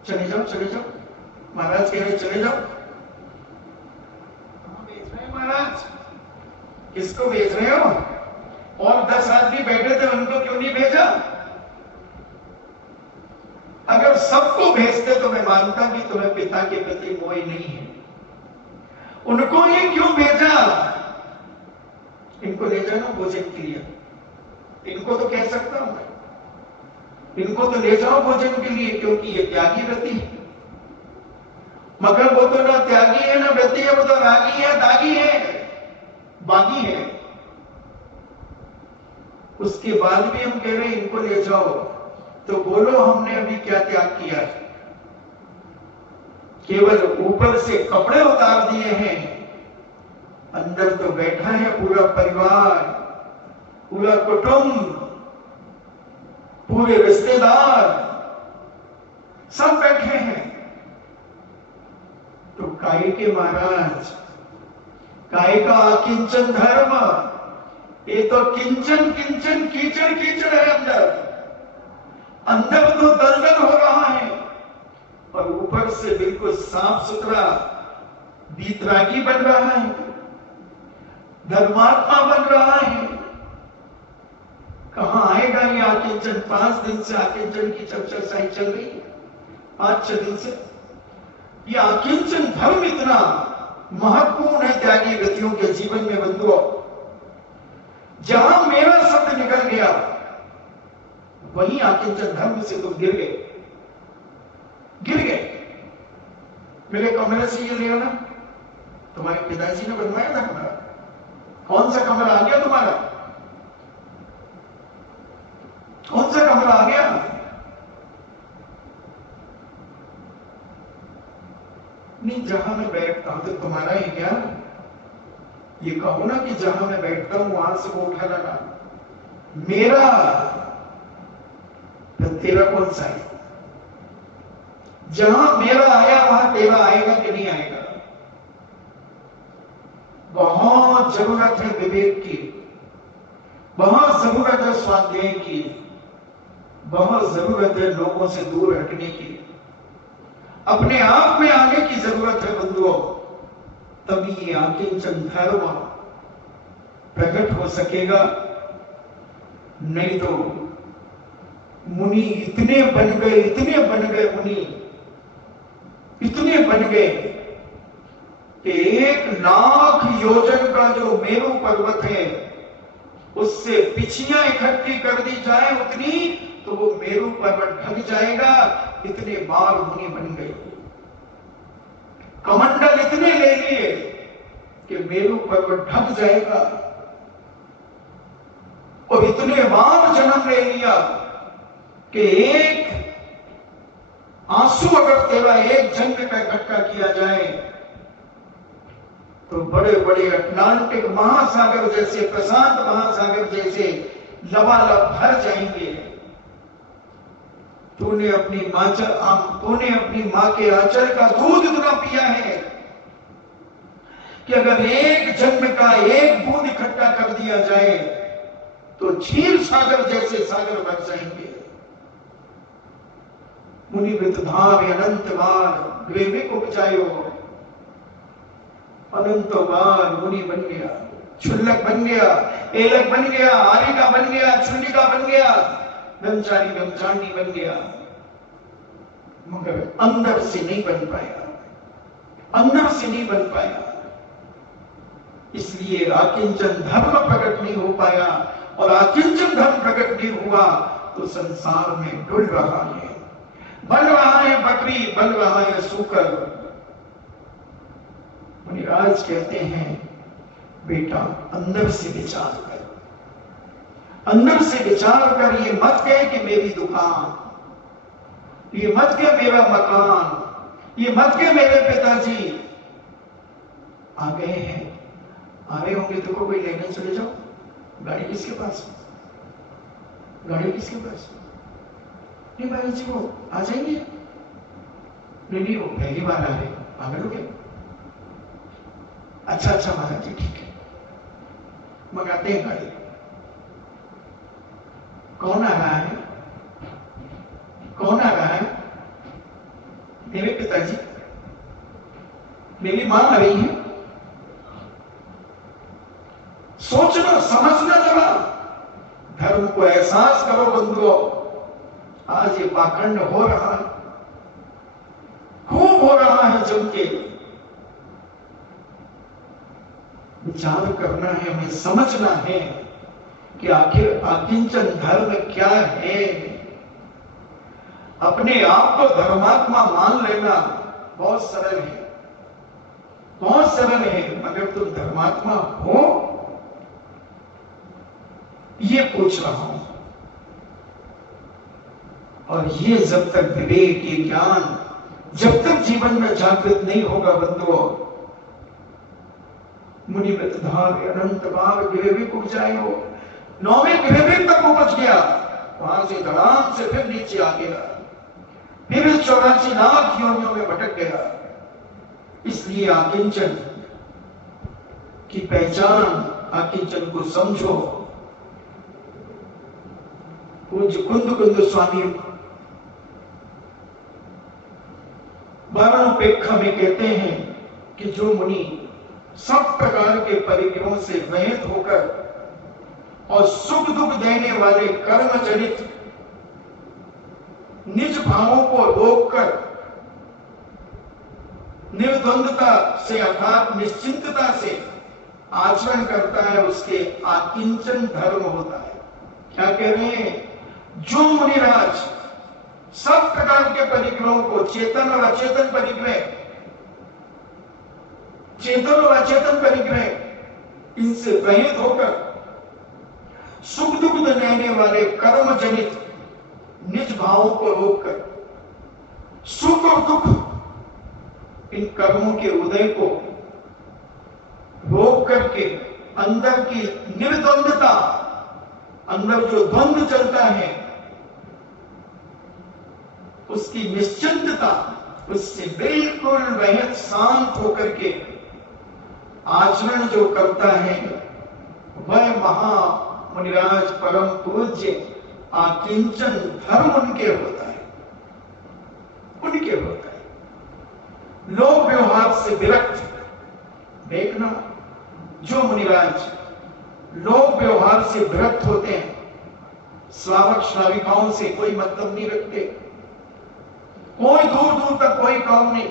चले जाओ, चले जाओ। महाराज कह रहे चले जाओ। भेज रहे महाराज, किसको भेज रहे हो? और 10 आदमी बैठे थे, उनको क्यों नहीं भेजा? अगर सबको भेजते तो मैं मानता कि तुम्हें पिता के प्रति मोह नहीं है। उनको ये क्यों भेजा? इनको ले जाना भोजन के लिए, इनको तो कह सकता हूं मैं, इनको तो ले जाओ भोजन के लिए, क्योंकि ये त्यागी व्रती है। मगर वो तो ना त्यागी है ना व्रती है, वो तो रागी है, दागी है, बागी है। उसके बाद भी हम कह रहे हैं इनको ले जाओ, तो बोलो हमने अभी क्या त्याग किया है? केवल ऊपर से कपड़े उतार दिए हैं, अंदर तो बैठा है पूरा परिवार, पूरा कुटुंब, पूरे रिश्तेदार सब बैठे हैं। तो काय के महाराज, काय का किंचन धर्म, ये तो किंचन किंचन कीचड़ कीचड़ है अंदर, अंदर तो दलदल हो रहा है, और ऊपर से बिल्कुल साफ सुथरा बीतरागी बन रहा है, धर्मात्मा बन रहा है। कहां आएगा ये आकिंचन? 5 दिन से आकिंचन की चर्चा शायद चल रही है, 5-6 दिन से। ये आकिंचन धर्म इतना महत्वपूर्ण है त्यागी व्यक्तियों के जीवन में बंधुओं। जहां मेरा शब्द निकल गया वहीं आकिंचन धर्म से तुम गिर गए, गिर गए। मेरे कमरे से ये लिया ना, तुम्हारे पिताजी ने बनवाया था कमरा। कौन सा कमरा आ गया तुम्हारा? कौन सा कमरा आ गया? नहीं, जहां मैं बैठता हूं तो तुम्हारा ही क्या? ये कहो ना कि जहां मैं बैठता हूं वहां से वो उठा लाना मेरा, तो तेरा कौन सा है? जहां मेरा आया वहां तेरा आएगा कि नहीं आएगा? बहुत जरूरत है विवेक की, बहुत जरूरत है स्वाध्याय की, बहुत जरूरत है लोगों से दूर हटने की, अपने आप में आने की जरूरत है बंधुओं। तभी ये आकिंचन धर्म प्रकट हो सकेगा। नहीं तो मुनि इतने बन गए, इतने बन गए मुनि, इतने बन गए कि 1 लाख योजन का जो मेरू पर्वत है उससे पिछियां इकट्ठी कर दी जाए उतनी, तो वो मेरू पर्वत ढक जाएगा। इतने बार मुनि बन गए। कमंडल इतने ले लिए कि मेरू पर्वत ढक जाएगा, और इतने बार जन्म ले लिया कि एक आंसू अगर तेरा एक जन्म का इकट्ठा किया जाए तो बड़े बड़े अटलांटिक महासागर जैसे, प्रशांत महासागर जैसे लबालब भर जाएंगे। तूने अपनी मां के आंचल का दूध इतना पिया है कि अगर एक जन्म का एक बूंद इकट्ठा कर दिया जाए तो क्षीर सागर जैसे सागर भर जाएंगे। मुनि विधाव अनंत बार ग्रेवे को बचायो, अनंत बार मुनि बन गया, क्षुल्लक बन गया, एलक बन गया, आरिका बन गया, चुंडिका बन गया, ब्रह्मचारी ब्रह्मचारिणी बन गया, मगर अंदर से नहीं बन पाया, अंदर से नहीं बन पाया। इसलिए आकिंचन धर्म प्रकट नहीं हो पाया, और आकिंचन धर्म प्रकट नहीं हुआ तो संसार में डुल रहा है, बन रहा है बकरी, बन रहा है सूकर। मुनिराज कहते हैं बेटा अंदर से विचार कर, अंदर से विचार कर। ये मत कहे कि मेरी दुकान, ये मत कहे मेरा मकान, ये मत कहे मेरे पिताजी आ गए हैं, आ रहे होंगे तो कोई लेने चले जाओ। गाड़ी किसके पास, गाड़ी किसके पास? नहीं भाई जी वो आ जाएंगे, नहीं वो पहली बार आ रहे, पागल हो गए। अच्छा अच्छा महाराज जी ठीक है, मंगाते हैं गाड़ी। कौन आ रहा है, कौन आ रहा है? मेरे पिताजी, मेरी मां आ रही है। सोचना समझना जरा, धर्म को एहसास करो बंधुओं। आज ये पाखंड हो रहा है, खूब हो रहा है जम के। विचार करना है, हमें समझना है कि आखिर आकिंचन धर्म क्या है। अपने आप को धर्मात्मा मान लेना बहुत सरल है, बहुत सरल है, मगर तुम धर्मात्मा हो ये पूछ रहा हूं। और ये जब तक विवेक, ये ज्ञान जब तक जीवन में जागृत नहीं होगा बंधुओं, मुनि धार अनंत बार गिरेवी को जाए हो, 9वें गिरेवी तक वो बच गया, वहां से धड़ाम से फिर नीचे आ गया, फिर 84 लाख योनियों में भटक गया। इसलिए आकिंचन की पहचान, आकिंचन को समझो। पूज्य कुंद स्वामी बारहपेक्षा में कहते हैं कि जो मुनि सब प्रकार के परिग्रहों से रहित होकर और सुख दुख देने वाले कर्म जनित निज भावों को रोककर निर्द्वंदता से अर्थात निश्चिंतता से आचरण करता है, उसके आकिंचन धर्म होता है। क्या कह रहे हैं? जो मुनिराज सब प्रकार के परिग्रहों को, चेतन और अचेतन परिग्रह, चेतन और अचेतन परिग्रह, इनसे रहित होकर सुख दुख देने वाले कर्म जनित निज भावों को रोककर सुख और दुख इन कर्मों के उदय को रोक करके अंदर की निर्द्वंदता, अंदर जो द्वंद्व चलता है उसकी निश्चिंतता, उससे बिल्कुल रहित शांत होकर के आचरण जो करता है वह महा मुनिराज परम पूज्य आकिंचन धर्म उनके होता है, उनके होता है। लोक व्यवहार से विरक्त, देखना जो मुनिराज लोक व्यवहार से विरक्त होते हैं, श्रावक श्राविकाओं से कोई मतलब नहीं रखते, कोई दूर दूर तक कोई काम नहीं,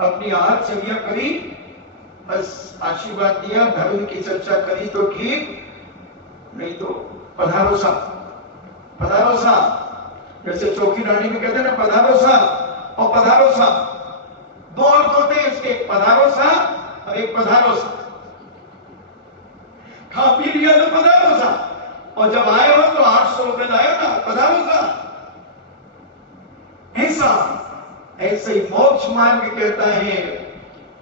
अपनी हाथ चर्या करी, बस आशीर्वाद दिया, धर्म की चर्चा करी तो ठीक, नहीं तो पधारो सा, पधारो सा, जैसे चौकी डाणी में कहते हैं ना, पधारो सा और पधारो सा, दो अर्थ होते हैं इसके, एक पधारो सा और एक पधारो सा। खा पी लिया तो पधारो सा, और जब आए हो तो 800 रुपए लाए ना, पधारो सा। ऐसे ही मोक्ष मार्ग कहता है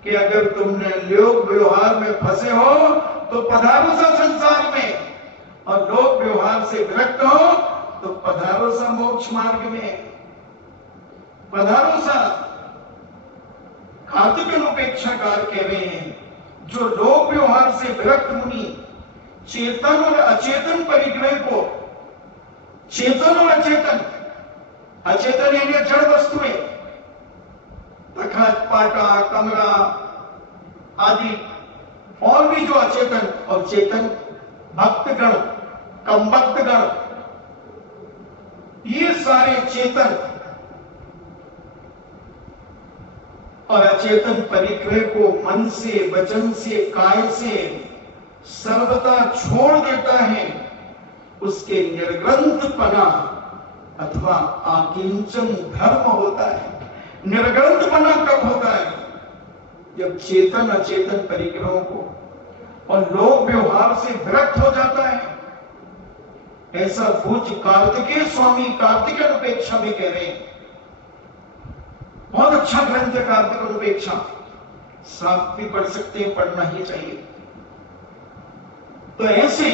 कि अगर तुमने लोक व्यवहार में फंसे हो तो पधारो सा संसार में, और लोक व्यवहार से विरक्त हो तो पधारो सा मोक्ष मार्ग में, पधारो सा। कार्तिक अनुपेक्षाकार कह रहे हैं जो लोक व्यवहार से विरक्त मुनि चेतन और अचेतन परिग्रह को, चेतन और अचेतन, अचेतन यानी जड़ वस्तुएं, तखत पाटा कमरा आदि, और भी जो अचेतन और चेतन, भक्तगण कमभक्तगण, ये सारे चेतन और अचेतन परिग्रह को मन से, वचन से, काय से सर्वदा छोड़ देता है, उसके निर्ग्रंथपना अथवा आकिंचन धर्म होता है। निर्ग्रंथपना कब होता है? जब चेतन अचेतन परिग्रहों को और लोक व्यवहार से विरक्त हो जाता है। ऐसा पूज्य कार्तिकेय स्वामी कार्तिक अनुपेक्षा में कह रहे हैं। बहुत अच्छा ग्रंथ है कार्तिक अनुपेक्षा, साथ भी पढ़ सकते हैं, पढ़ना ही चाहिए। तो ऐसे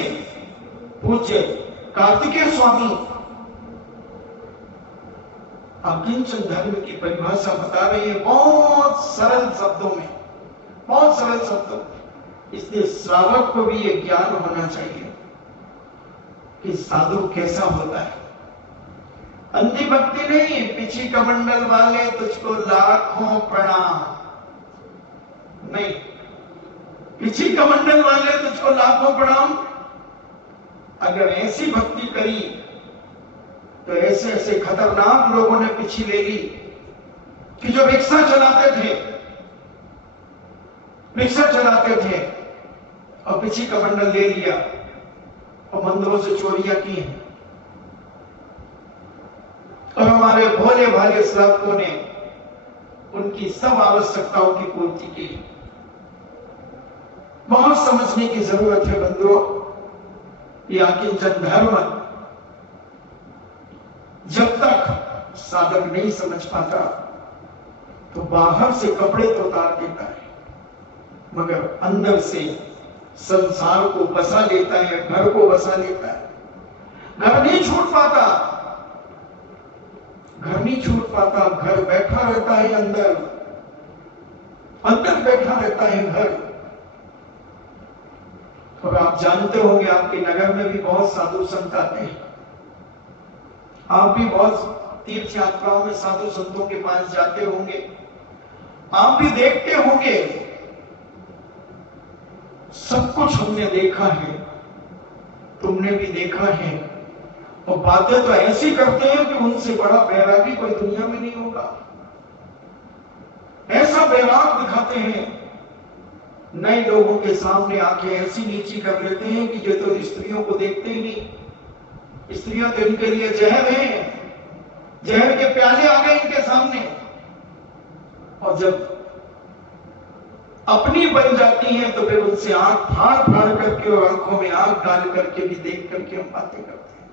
पूज्य कार्तिकेय स्वामी अकिंचन धर्म की परिभाषा बता रहे हैं बहुत सरल शब्दों में, बहुत सरल शब्दों। इसलिए श्रावक को भी ये ज्ञान होना चाहिए कि साधु कैसा होता है। अंधी भक्ति नहीं, पीछी कमंडल वाले तुझको लाखों प्रणाम नहीं, पीछी कमंडल वाले तुझको लाखों प्रणाम। अगर ऐसी भक्ति करी तो ऐसे ऐसे खतरनाक लोगों ने पीछे ले ली कि जो रिक्शा चलाते थे, रिक्शा चलाते थे और पीछे कमंडल ले लिया और मंदिरों से चोरियां की हैं, और हमारे भोले भाले श्रावकों ने उनकी सब आवश्यकताओं की पूर्ति की। बहुत समझने की जरूरत है बंधुओं। ये आकिंचन धर्म जब तक साधक नहीं समझ पाता तो बाहर से कपड़े तो उतार देता है, मगर अंदर से संसार को बसा लेता है, घर को बसा लेता है। घर नहीं छूट पाता, घर नहीं छूट पाता, घर बैठा रहता है, अंदर अंदर बैठा रहता है घर। और आप जानते होंगे आपके नगर में भी बहुत साधु संत आते हैं, आप भी बहुत तीर्थ यात्राओं में साधु संतों के पास जाते होंगे, आप भी देखते होंगे। सब कुछ हमने देखा है, तुमने भी देखा है, और बातें तो ऐसी करते हैं कि उनसे बड़ा बैरागी कोई दुनिया में नहीं होगा। ऐसा बैराग दिखाते हैं, नए लोगों के सामने आके ऐसी नीची कर लेते हैं कि ये तो स्त्रियों को देखते ही नहीं, स्त्रियां तो इनके लिए जहर है, जहर के प्याले आ गए इनके सामने। और जब अपनी बन जाती हैं तो फिर उनसे आंख फाड़ फाड़ करके और आंखों में आंख डाल करके भी देख करके हम बातें करते हैं,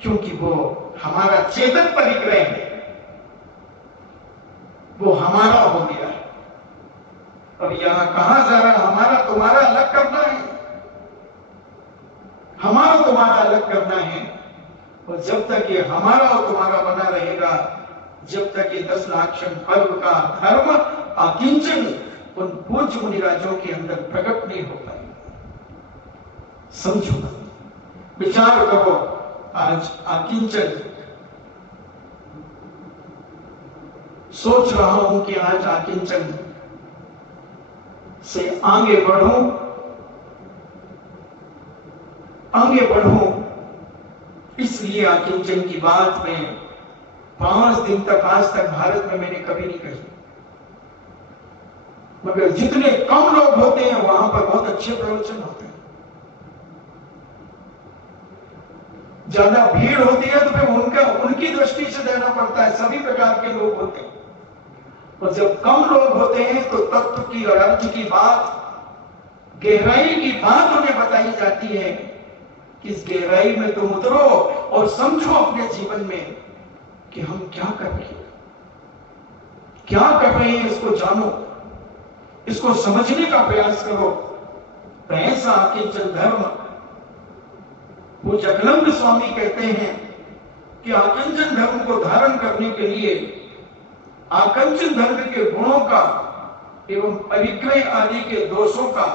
क्योंकि वो हमारा चेतन परिग्रह है, वो हमारा हो गया है। और यहां कहा जा रहा है हमारा तुम्हारा अलग करना है, हमारा तुम्हारा अलग करना है। और जब तक ये हमारा और तुम्हारा बना रहेगा, जब तक ये 10 लाक्षण पर्व का धर्म आकिंचन उन पूज्य मुनिराजों के अंदर प्रकट नहीं हो पाएगा। समझो, विचार करो। आज आकिंचन सोच रहा हूं कि आज आकिंचन से आगे बढ़ूं, आगे बढ़ूं। इसलिए आकिंचन की बात में 5 दिन तक आज तक भारत में मैंने कभी नहीं कही, मगर जितने कम लोग होते हैं वहां पर बहुत अच्छे प्रवचन होते हैं। ज्यादा भीड़ होती है तो फिर उनकी दृष्टि से देना पड़ता है, सभी प्रकार के लोग होते हैं। और जब कम लोग होते हैं तो तत्व की और अर्थ की बात, गहराई की बात उन्हें बताई जाती है कि इस गहराई में तुम उतरो और समझो अपने जीवन में कि हम क्या कर रहे हैं, क्या कर रहे हैं, इसको जानो, इसको समझने का प्रयास करो। तो ऐसा आकिंचन धर्म, वो जगदम्ब स्वामी कहते हैं कि आकिंचन धर्म को धारण करने के लिए आकिंचन धर्म के गुणों का एवं परिग्रह आदि के दोषों का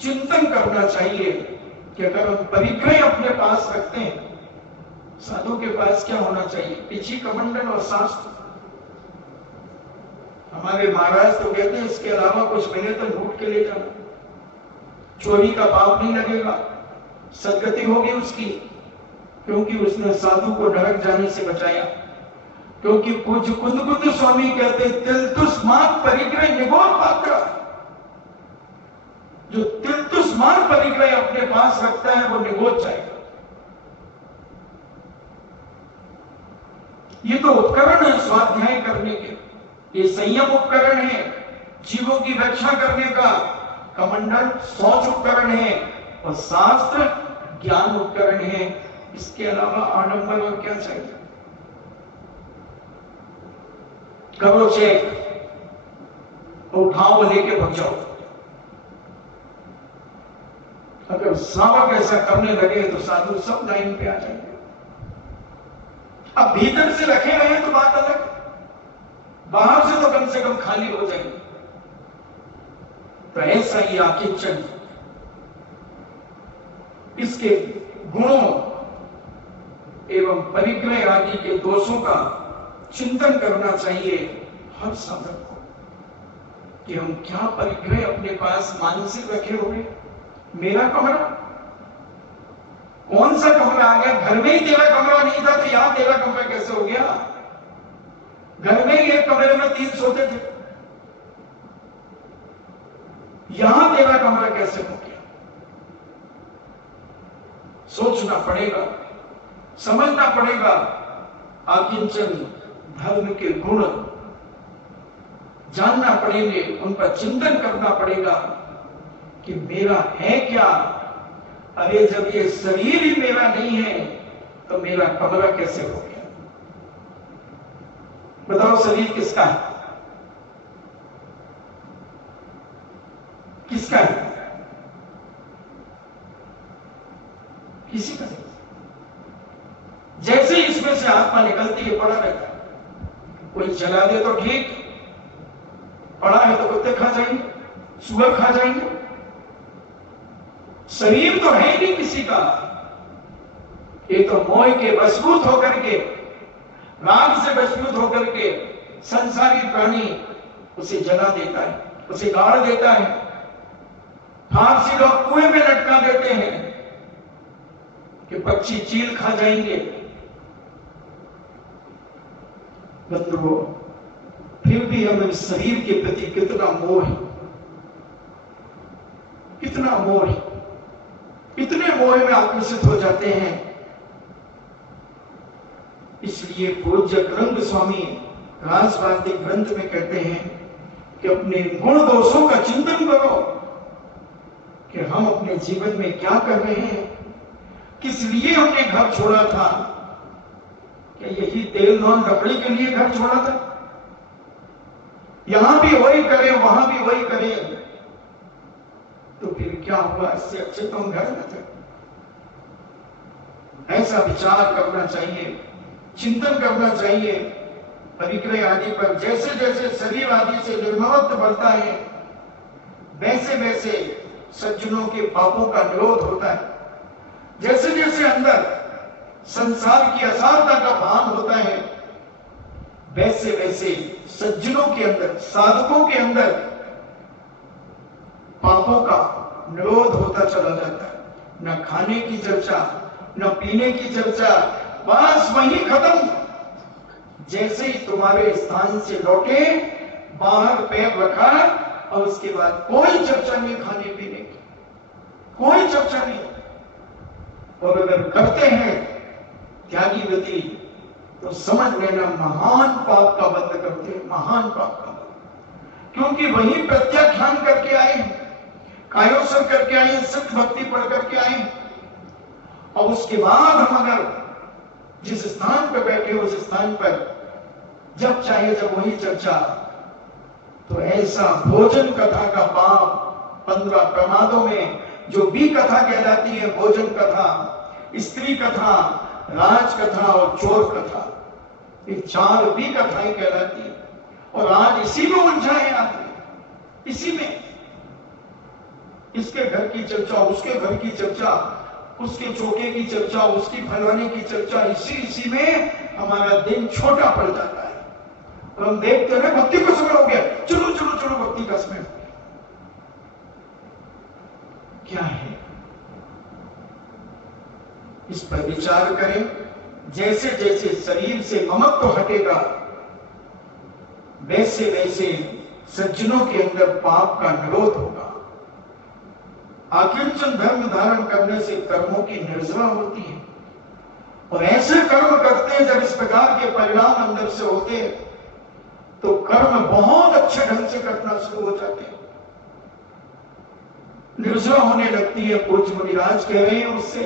चिंतन करना चाहिए कि अगर हम परिग्रह अपने पास रखते हैं, साधु के पास क्या होना चाहिए? पिछी कमंडल और शास्त्र। हमारे महाराज तो कहते हैं इसके अलावा कुछ मिले तो ढूंढ के ले जाना, चोरी का पाप नहीं लगेगा, सदगति होगी उसकी, क्योंकि उसने साधु को नरक जाने से बचाया। क्योंकि पूज्य कुंद स्वामी कहते तिलतुष्मान परिग्रह निगोर पात्र, जो तिलतुष्मान परिग्रह अपने पास रखता है वो निगोच जाएगा। ये तो उपकरण है स्वाध्याय करने के, ये संयम उपकरण है, जीवों की रक्षा करने का, कमंडल शौच उपकरण है, और शास्त्र ज्ञान उपकरण है। इसके अलावा आडंबर और क्या चाहिए? करो चेक, उठाओ, लेके भग जाओ। अगर श्रावक ऐसा करने लगे तो साधु सब लाइन पे आ जाएंगे। अब भीतर से रखे रहे तो बात अलग, बाहर से तो कम से कम खाली हो जाएंगे। तो ऐसा ही आकिंचन, इसके गुणों एवं परिग्रह आदि के दोषों का चिंतन करना चाहिए हर साधक को कि हम क्या परिग्रह अपने पास मानसिक रखे हुए। मेरा कमरा, कौन सा कमरा आ गया? घर में ही तेरा कमरा नहीं था तो यहां तेरा कमरा कैसे हो गया? घर में ही एक कमरे में 3 सोते थे, यहां तेरा कमरा कैसे हो गया? सोचना पड़ेगा, समझना पड़ेगा। आकिंचन धर्म के गुण जानना पड़ेंगे, उनका चिंतन करना पड़ेगा कि मेरा है क्या? अरे जब ये शरीर ही मेरा नहीं है तो मेरा कमरा कैसे हो गया? बताओ, शरीर किसका है? किसका है? किसी का नहीं। जैसे इसमें से आत्मा निकलती है पड़ा रहता है, कोई जला दे तो ठीक, पड़ा है तो कुत्ते खा जाएंगे, सुअर खा जाएंगे। शरीर तो है नहीं किसी का, ये तो मोह के वशीभूत होकर के, राग से वशीभूत होकर के संसारी प्राणी उसे जला देता है, उसे गाड़ देता है। फारसी लोग कुएं में लटका देते हैं कि पक्षी चील खा जाएंगे। बंधुओं, फिर भी हमें शरीर के प्रति कितना मोह है, कितना मोह है, इतने मोह में आकर्षित हो जाते हैं। इसलिए पूज्य ग्रंथ स्वामी राजवादिक ग्रंथ में कहते हैं कि अपने गुण दोषों का चिंतन करो कि हम अपने जीवन में क्या कर रहे हैं, किस लिए हमने घर छोड़ा था। क्या यही तेल नॉन लकड़ी के लिए घर छोड़ा था? यहां भी वही करें, वहां भी वही करें तो फिर क्या हुआ? इससे अच्छे तो हम घर में थे। ऐसा विचार करना चाहिए, चिंतन करना चाहिए परिग्रह आदि पर। जैसे जैसे शरीर आदि से निर्ममत्व बढ़ता है, वैसे वैसे सज्जनों के पापों का निरोध होता है। जैसे जैसे अंदर संसार की असारता का भान होता है, वैसे वैसे सज्जनों के अंदर, साधकों के अंदर पापों का निरोध होता चला जाता है। न खाने की चर्चा, न पीने की चर्चा, बस वहीं खत्म। जैसे ही तुम्हारे स्थान से लौटे, बाहर पैर रखा और उसके बाद कोई चर्चा नहीं खाने पीने की, कोई चर्चा नहीं। और अगर करते हैं त्यागी गति, तो समझ लेना महान पाप का बंध करते हैं, महान पाप का बंध। क्योंकि वही प्रत्याख्यान करके आए हैं, कायोत्सव करके आए, सत्य भक्ति पढ़ करके आए, और उसके बाद हम अगर जिस स्थान पर बैठे उस स्थान पर जब चाहे जब वही चर्चा, तो ऐसा भोजन कथा का पाप 15 प्रमादों में जो भी कथा कहलाती है, भोजन कथा, स्त्री कथा, राज कथा और चोर कथा, ये 4 भी कथाएं कहलाती है। और आज इसी में उलझाए आते, इसी में, इसके घर की चर्चा, उसके घर की चर्चा, उसके चौके की चर्चा, उसकी फलवाने की चर्चा, इसी में हमारा दिन छोटा पड़ जाता है। और हम देखते हैं भक्ति का समय हो गया, चलो चलो चलो भक्ति का समय हो गया। क्या है, इस पर विचार करें। जैसे जैसे शरीर से ममत्व हटेगा, वैसे वैसे सज्जनों के अंदर पाप का निरोध होगा। आकिंचन धर्म धारण करने से कर्मों की निर्जरा होती है, और ऐसे कर्म करते हैं जब इस प्रकार के परिणाम अंदर से होते हैं, तो कर्म बहुत अच्छे ढंग से करना शुरू हो जाते हैं, निर्जरा होने लगती है। पूज्य मुनिराज कह रहे हैं, उससे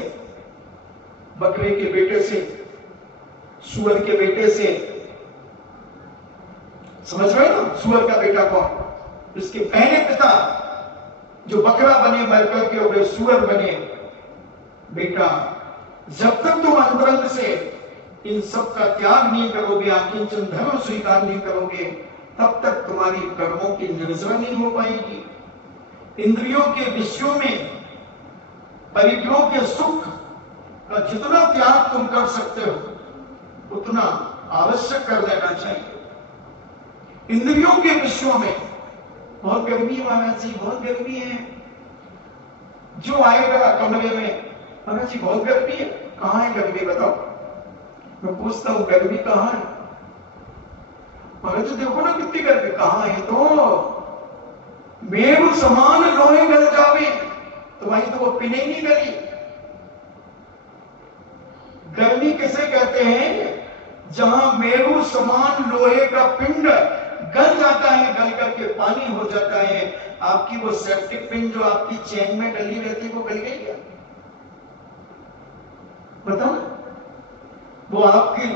बकरे के बेटे से, सुअर के बेटे से, समझ रहे हो ना, सुअर का बेटा कौन? इसके पहले पिता जो बकरा बने मर करके, वे सुअर बने। बेटा, जब तक तुम अंतरंग से इन सब का त्याग नहीं करोगे, आकिंचन धर्म स्वीकार नहीं करोगे, तब तक तुम्हारी कर्मों की निर्जरा नहीं हो पाएगी। इंद्रियों के विषयों में, परिग्रहों के सुख का जितना त्याग तुम कर सकते हो, उतना आवश्यक कर देना चाहिए। इंद्रियों के विषयों में बहुत गर्मी है महाराज जी, बहुत गर्मी है। जो आएगा कमरे में, महाराज जी बहुत गर्मी है, कहां है गर्मी बताओ? मैं पूछता हूं गर्मी कहां है? महाराज जी देखो ना कितनी गर्मी, कहां है? तो मेरु समान लोहे गल जावे, तो वहीं तो वो पिने ही नहीं गली। गर्मी किसे कहते हैं? जहां मेरु समान लोहे का पिंड गल जाता है, गल करके पानी हो जाता है। आपकी वो सेप्टिक पिन जो आपकी चैन में डली रहती है, वो गल गई क्या? बताओ, वो आपकी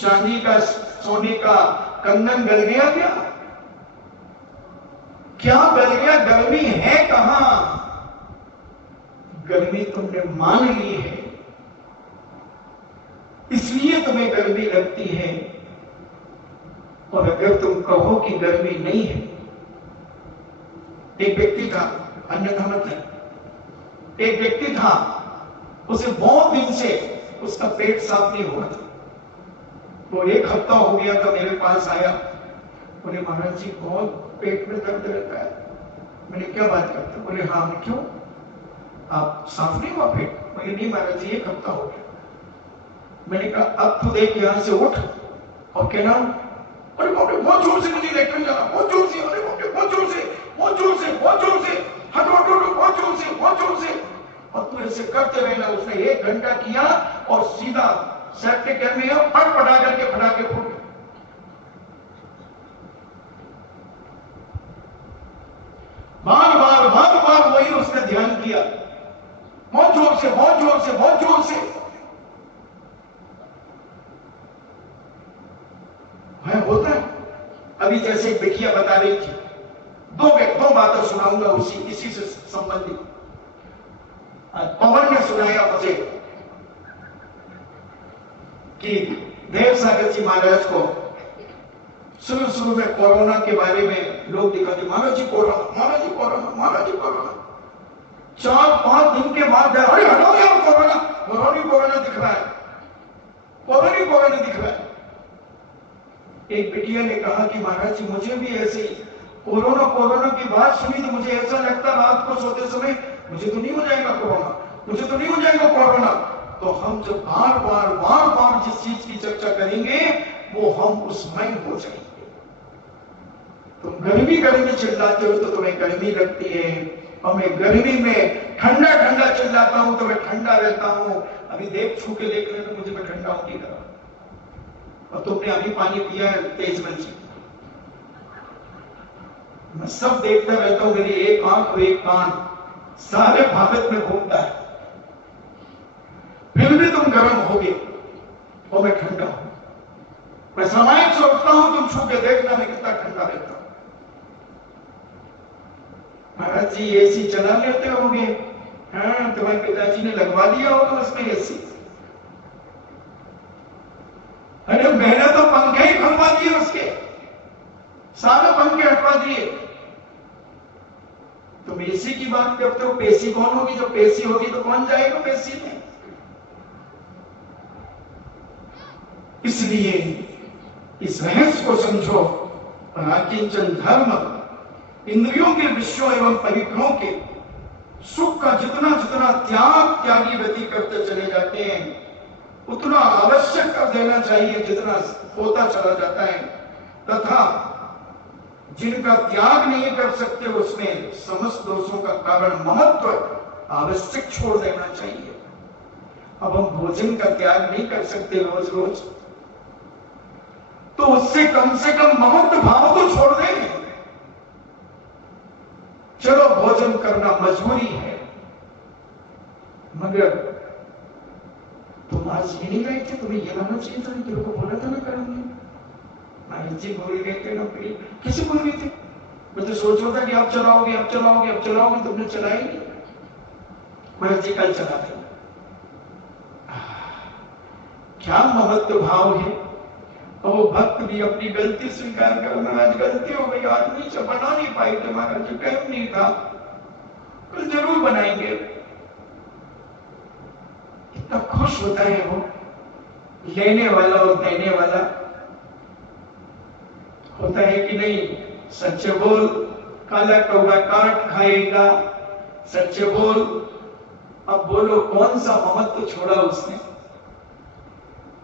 चांदी का, सोने का कंगन गल गया क्या? क्या गल गया? गर्मी है कहां? गर्मी तुमने मान ली है, इसलिए तुम्हें गर्मी लगती है। और अगर तुम कहो कि गर्मी नहीं है, एक व्यक्ति था, अन्यथा मत है, एक व्यक्ति था, उसे बहुत दिन से उसका पेट साफ नहीं हुआ था। वो 1 हफ्ता हो गया था, मेरे पास आया, बोले महाराज जी बहुत पेट में दर्द रहता है। मैंने क्या बात करते? बोले हाँ। क्यों, आप साफ नहीं हुआ पेट? बोले नहीं महाराज जी 1 हफ्ता हो गया। मैंने कहा अब तो देख, यहां से उठ और कहना, अरे बाप रे बहुत जोर से मुझे लेटने जाना, बहुत जोर से, अरे बाप रे बहुत जोर से, बहुत जोर से, बहुत जोर से, हटो हटो हटो, बहुत जोर से, बहुत जोर से। और तू ऐसे करते रहना। उसने 1 घंटा किया और सीधा सेप्टिक टैंक में फटा करके फूट गया। बार बार बार बार वही उसने ध्यान किया, बहुत जोर से, बहुत जोर से, बहुत जोर से। होता है। अभी जैसे बिटिया बता रही थी, 2 बातें सुनाऊंगा इसी से संबंधित। पवन ने सुनाया मुझे कि देव सागर जी महाराज को शुरू में कोरोना के बारे में लोग दिखाते, महाराज जी कोरोना, महाराज जी कोरोना, महाराज जी कोरोना। 4-5 दिन के बाद अरे हटो यार, कोरोना दिख रहा है, कोरोना दिख रहा है। एक बिटिया ने कहा कि महाराज जी मुझे भी ऐसे कोरोना की बात सुनी तो मुझे ऐसा लगता रात को सोते समय मुझे तो नहीं हो जाएगा कोरोना, मुझे तो नहीं हो जाएगा कोरोना। तो हम जब बार बार जिस चीज की चर्चा करेंगे वो हम उसमें हो जाएंगे। तुम गर्मी चिल्लाते हो तो तुम्हें गर्मी लगती है, हमें गर्मी में ठंडा ठंडा चिल्लाता हूं तो मैं ठंडा रहता हूं। अभी देख छू के देख ले तो मुझे मैं ठंडा हूं की तरह, और तुमने अभी पानी पिया है तेज मन से। मैं सब देखता रहता हूं, मेरी एक आंख और एक कान सारे भारत में घूमता है, फिर भी तुम गर्म होगे और मैं ठंडा हूं। मैं सामायिक सोचता हूं, तुम छू के देखना मैं कितना ठंडा रहता हूं। महाराज जी एसी चला लेते होंगे, हाँ तुम्हारे पिताजी ने लगवा दिया होगा उसमें एसी। अरे मैंने तो पंखे ही खुलवा दिए उसके, सारे पंखे हटवा दिए। तुम एसी की बात करते हो, पेशी कौन होगी? जो पेशी होगी तो कौन जाएगा पेशी में? इसलिए इस रहस्य को समझो। किंचन धर्म इंद्रियों के विषयों एवं परिग्रहों के सुख का जितना जितना त्यागी व्यक्ति करते चले जाते हैं, उतना आवश्यक कर देना चाहिए जितना होता चला जाता है। तथा जिनका त्याग नहीं कर सकते उसमें समस्त दोषों का कारण महत्व आवश्यक छोड़ देना चाहिए। अब हम भोजन का त्याग नहीं कर सकते रोज रोज, तो उससे कम महत्व भाव तो छोड़ देंगे। चलो भोजन करना मजबूरी है, मगर तुम आज ये नहीं गए थे, तुम्हें ये लाना चाहिए था, तेरे को बोला था ना करेंगे। महाराज जी भूल गए थे नौकरी, किसी भूल गए थे? मैं तो सोच रहा था कि आप चलाओगे अब चलाओगे अब चलाओगे, तुमने चलाया नहीं। महाराज जी कल चला दें। क्या महत्व भाव है। और वो भक्त भी अपनी गलती स्वीकार कर, महाराज गलती हो गई, आदमी से बना नहीं पाई थे, महाराज जी टाइम नहीं था, कल जरूर बनाएंगे। इतना खुश होता है वो लेने वाला और देने वाला, होता है कि नहीं? सच्चे बोल, काला कौवा काट खाएगा, सच्चे बोल। अब बोलो कौन सा महत्व छोड़ा उसने?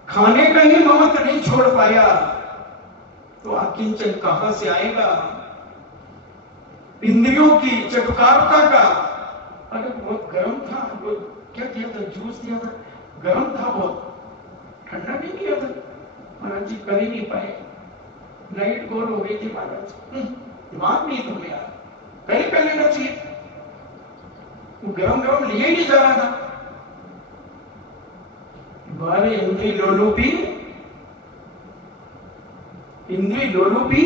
खाने का ही महत्व नहीं छोड़ पाया तो अकिंचन कहां से आएगा? इंद्रियों की चटकारता का, अरे बहुत गर्म था, वो क्या दिया था? जूस दिया था, गर्म था बहुत, ठंडा नहीं किया था। महाराज जी कर ही नहीं पाए, लाइट गोल हो गई थी महाराज, दिमाग नहीं तुम्हें यार, पहले कर लेना चाहिए। वो गरम गरम लिए ही नहीं जा रहा था। बारे इंद्री लोलुपी, इंद्री लोलुपी,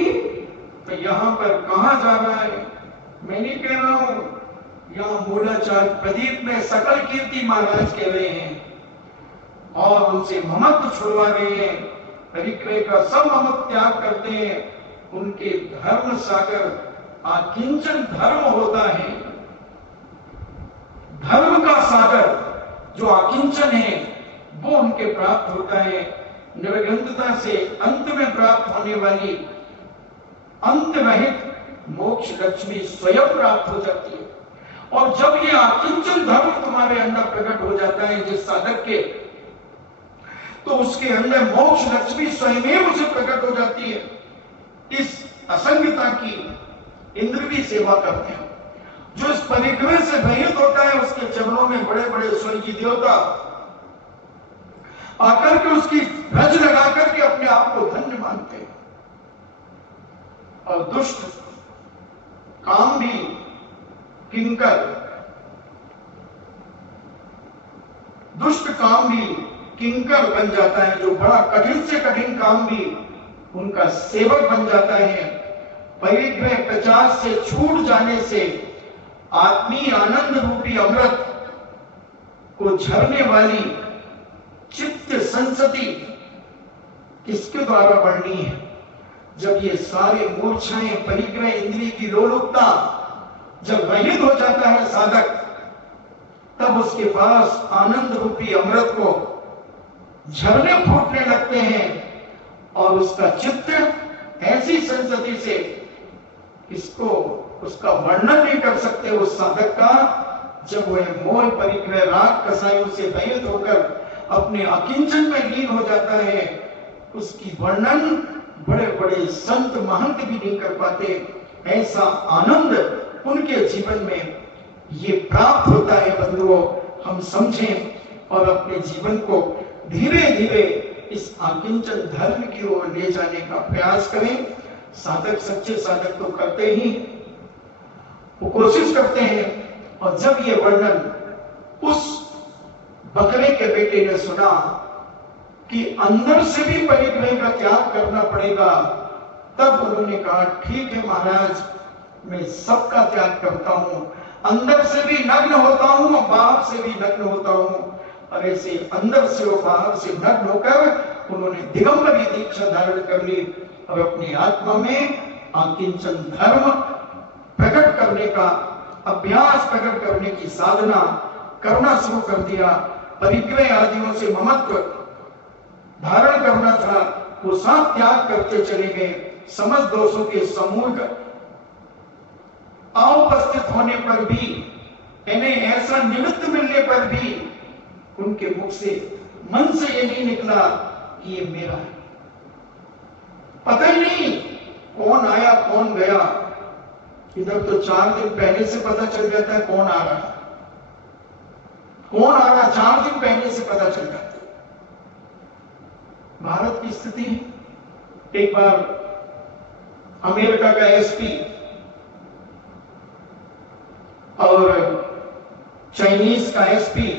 तो यहां पर कहां जा रहा है? मैं नहीं कह रहा हूं, यहां मूलाचार प्रदीप में सकल कीर्ति महाराज कह रहे हैं और उनसे ममत्व छुड़वा रहे हैं। परिक्रय का सब ममत्व त्याग करते हैं। उनके धर्म सागर आकिंचन धर्म होता है। धर्म का सागर जो आकिंचन है वो उनके प्राप्त होता है। निर्गंधता से अंत में प्राप्त होने वाली अंत रहित मोक्ष लक्ष्मी स्वयं प्राप्त हो जाती है। और जब ये आकिंचन धर्म तुम्हारे अंदर प्रकट हो जाता है जिस साधक के, तो उसके अंदर मोक्ष लक्ष्मी स्वयं उसे प्रकट हो जाती है। इस असंगता की इंद्र भी सेवा करते हैं। जो इस परिग्रह से रहित होता है उसके चरणों में बड़े बड़े स्वर्गीय देवता आकर के उसकी रज लगा करके अपने आप को धन्य मानते हैं। और दुष्ट काम भी किंकर, दुष्ट काम भी किंकर बन जाता है। जो बड़ा कठिन से कठिन काम भी उनका सेवक बन जाता है। परिग्रह 50 से छूट जाने से आत्मीय आनंद रूपी अमृत को झरने वाली चित्त संसति किसके द्वारा बढ़नी है? जब ये सारे मूर्छाएं, परिग्रह, इंद्रिय की लोलुपता जब रहित हो जाता है साधक, तब उसके पास आनंद रूपी अमृत को झरने फूटने लगते हैं और उसका चित्त ऐसी संसति से इसको उसका वर्णन नहीं कर सकते उस साधक का। जब वह मोह, परिग्रह, राग, कसायों से रहित होकर अपने अकिंचन में लीन हो जाता है, उसकी वर्णन बड़े बड़े संत महंत भी नहीं कर पाते। ऐसा आनंद उनके जीवन में ये प्राप्त होता है बंधुओं, हम समझें और अपने जीवन को धीरे धीरे इस आकिंचन धर्म की ओर ले जाने का प्रयास करें। साधक, सच्चे साधक तो करते ही, वो कोशिश करते हैं। और जब ये वर्णन उस बकरे के बेटे ने सुना कि अंदर से भी परिग्रह का त्याग करना पड़ेगा, तब उन्होंने कहा ठीक है महाराज, मैं सबका त्याग करता हूं, अंदर से भी नग्न होता हूं और बाहर से भी नग्न होता हूं। और ऐसे अंदर से और बाहर से नग्न होकर उन्होंने दिगंबरी दीक्षा धारण कर ली और अपनी आत्मा में आकिंचन धर्म प्रकट करने का अभ्यास, प्रकट करने की साधना करना शुरू कर दिया। परिग्रह आदियों से ममत्व धारण करना था, वो सब त्याग करते चले गए। समस्त दोषों के समूल अनुपस्थित होने पर भी, इन्हें ऐसा निमित्त मिलने पर भी उनके मुख से, मन से ये नहीं निकला कि ये मेरा है। पता ही नहीं कौन आया कौन गया। इधर तो 4 दिन पहले से पता चल जाता है कौन आ रहा है, कौन आ रहा, 4 दिन पहले से पता चल जाता है। भारत की स्थिति, एक बार अमेरिका का एसपी और चाइनीज का एसपी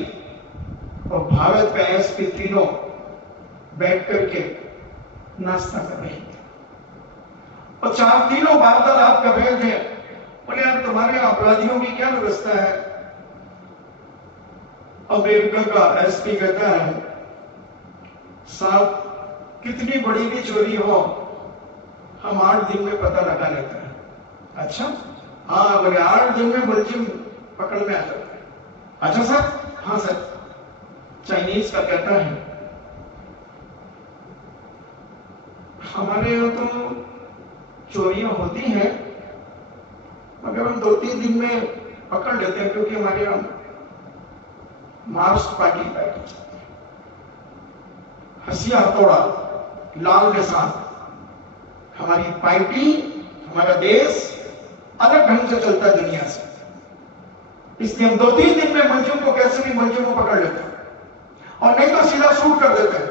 और भारत का एसपी तीनों बैठ करके नाश्ता कर रहे थे और तीनों वार्तालाप कर रहे थे। बोले यार तुम्हारे अपराधियों की क्या व्यवस्था है? अमेरिका का एसपी कहता है साहब कितनी बड़ी भी चोरी हो हम 8 दिन में पता लगा लेते हैं। अच्छा हाँ, बोले 8 दिन में मुलजिम पकड़ में आ जाता है। अच्छा सर? हाँ सर। चाइनीज का कहता है हमारे यहाँ तो चोरियां होती हैं मगर हम 2-3 दिन में पकड़ लेते हैं, क्योंकि हमारे यहाँ मार्क्स पार्टी बैठी जाती है, हंसिया हथौड़ा लाल निशान, हमारी पार्टी, हमारा देश अलग ढंग से चलता है दुनिया से। इसलिए हम 2-3 दिन में मुलजिम को, कैसे भी मुलजिम को पकड़ लेते हैं और नहीं तो सीधा शूट कर देते हैं।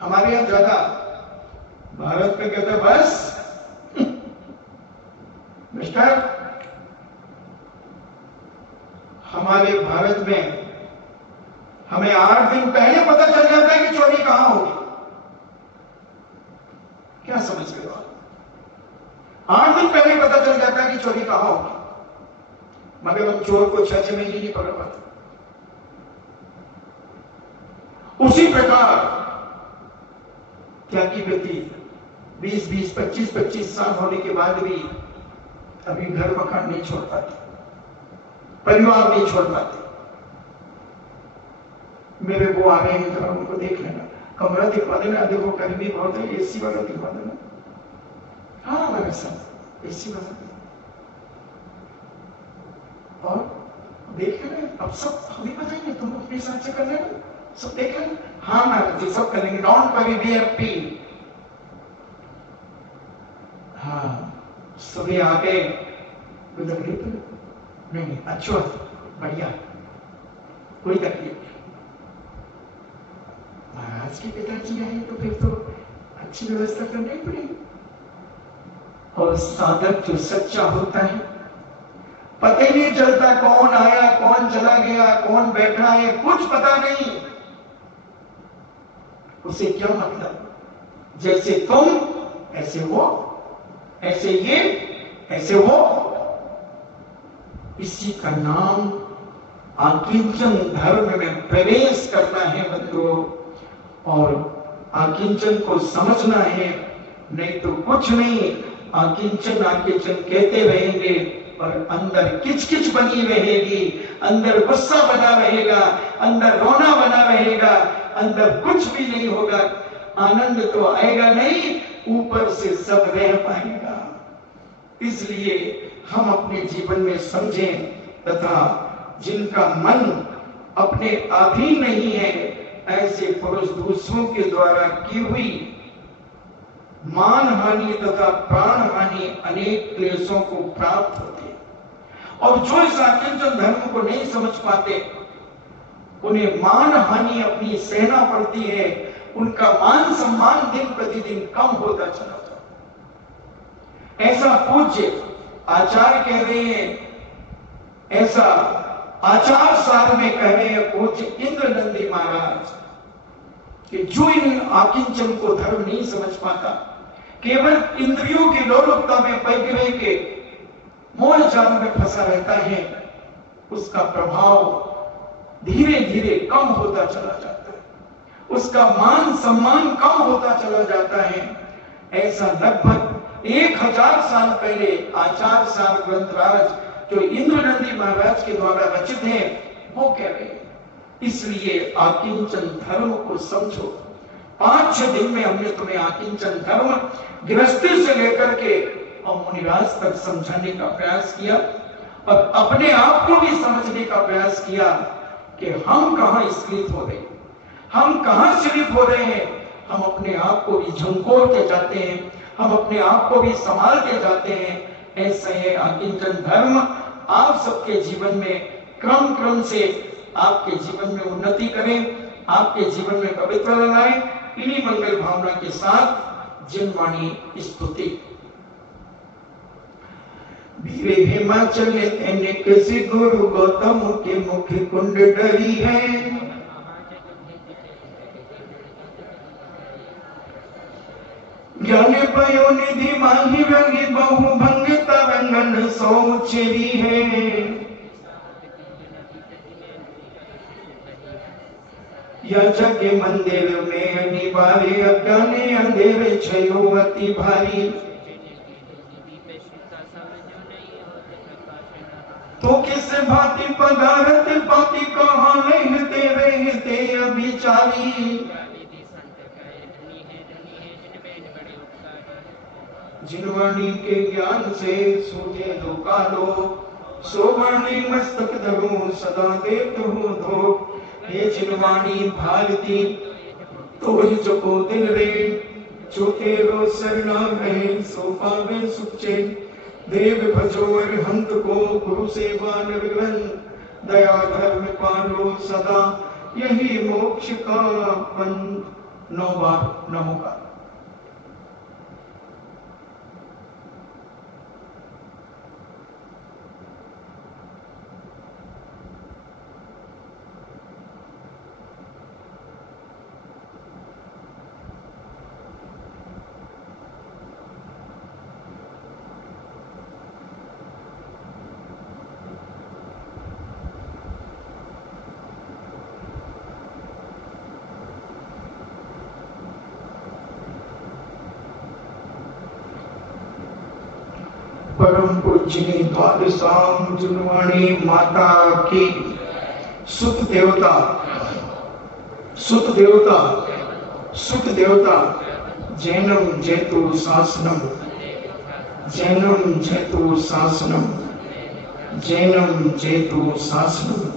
हमारे यहां ज्यादा, भारत में कहते हैं बस मिस्टर, हमारे भारत में हमें 8 दिन पहले पता चल जाता है कि चोरी कहां होगी। क्या समझ गए आप? 8 दिन पहले पता चल जाता है कि चोरी कहां होगी, मगर हम चोर को 6 महीने नहीं पकड़ पाते। उसी प्रकार त्यागी व्यक्ति 20-20, 25-25 साल होने के बाद भी अभी घर मकान नहीं छोड़ पाते, परिवार नहीं छोड़ पाते। मेरे वो आ रहे हैं, जरा उनको देख लेना, कमरा दिखवा देना, देखो गर्मी बहुत है, एसी वाला दिखवा देना। हाँ मेरे साथ एसी वाला, और देख लेना। अब सब हमें बताएंगे, तुम अपने हिसाब से कर लेना, सब देख लेना। हाँ महाराज जी सब करेंगे, डोंट वरी, बी हैप्पी। हाँ सभी आगे गुजर गए तो नहीं, अच्छा बढ़िया, कोई तकलीफ नहीं। महाराज के पिताजी आए तो फिर तो अच्छी व्यवस्था करनी पड़ेगी। और साधक जो सच्चा होता है, पता ही नहीं चलता कौन आया कौन चला गया, कौन बैठा है, कुछ पता नहीं। उसे क्या मतलब? जैसे तुम ऐसे वो, ऐसे ये ऐसे वो। इसी का नाम आकिंचन धर्म में प्रवेश करना है बंधुओं, और आकिंचन को समझना है। नहीं तो कुछ नहीं, आकिंचन आकिंचन कहते रहेंगे और अंदर किचकिच बनी रहेगी, अंदर गुस्सा बना रहेगा, अंदर रोना बना रहेगा, अंदर कुछ भी नहीं होगा, आनंद तो आएगा नहीं, ऊपर से सब रह पाएगा। इसलिए हम अपने जीवन में समझें, तथा जिनका मन अपने अधीन नहीं है, ऐसे पुरुष दूसरों के द्वारा की हुई मान हानि तथा प्राण हानि अनेक क्लेशों को प्राप्त होते हैं। और जो इस आकिंचन धर्म को नहीं समझ पाते, उन्हें मान हानि अपनी सहना पड़ती है, उनका मान सम्मान दिन प्रतिदिन कम होता चला जाता। ऐसा पूज्य आचार्य कह रहे हैं, ऐसा आचार सार में कह रहे हैं पूज्य इंद्र नंदी महाराज कि जो इन आकिंचन को धर्म नहीं समझ पाता, केवल इंद्रियों की लोलुपता में पैगरे के मोह जाल में फंसा रहता है, उसका प्रभाव धीरे धीरे कम होता चला जाता है, उसका मान सम्मान कम होता चला जाता है। ऐसा लगभग 1000 साल पहले आचार सार ग्रंथराज जो इंद्र नंदी महाराज के द्वारा रचित है वो कह रहे हैं। इसलिए आकिंचन धर्म को समझो। 5-6 दिन में हमने तुम्हें आकिंचन धर्म गृहस्थी से लेकर के और मुनिराज तक समझाने का प्रयास किया और अपने आप को भी समझने का प्रयास किया कि हम कहां स्खलित हो रहे हैं, हम कहां स्लिप हो रहे हैं। हम अपने आप को भी झंकोर के जाते हैं, हम अपने आप को भी संभाल के जाते हैं। ऐसे है आकिंचन धर्म आप सबके जीवन में क्रम क्रम से आपके जीवन में उन्नति करें, आपके जीवन में पवित्रता लाए। इन्हीं मंगल भावना के साथ जिनवाणी स्तुति। वीरे हिमाचल अनेक से गुरु गौतम के मुख कुंड डरी है, ज्ञान पयो निधि माही रंगी बहु भंग तरंगन सौ चेरी है। या जग मंदिर में अनिवार्य अज्ञाने अंधेरे छयो अति भारी, तो किस भांति पदार्थ पाति कहाँ लेते रहते अभिचारी। जिनवाणी के ज्ञान से सूझे दो कालो, सोवाणी मस्तक धरो सदा देत हो धो। हे जिनवाणी भारती तोहि जको दिल रे, जो तेरो शरणा में सो पावे सुख चैन। देव भजो अरिहंत को गुरु सेवा निर्गन, दया धर्म पालो सदा यही मोक्ष का पंथ। 9 बार नमोकार। परम पूज्य द्वादशाम जिनवाणी माता की सुत देवता, सुत देवता, सुत देवता। जैनम जैतु शासनम, जैनम जैतु शासनम, जैनम जैतु शासनम।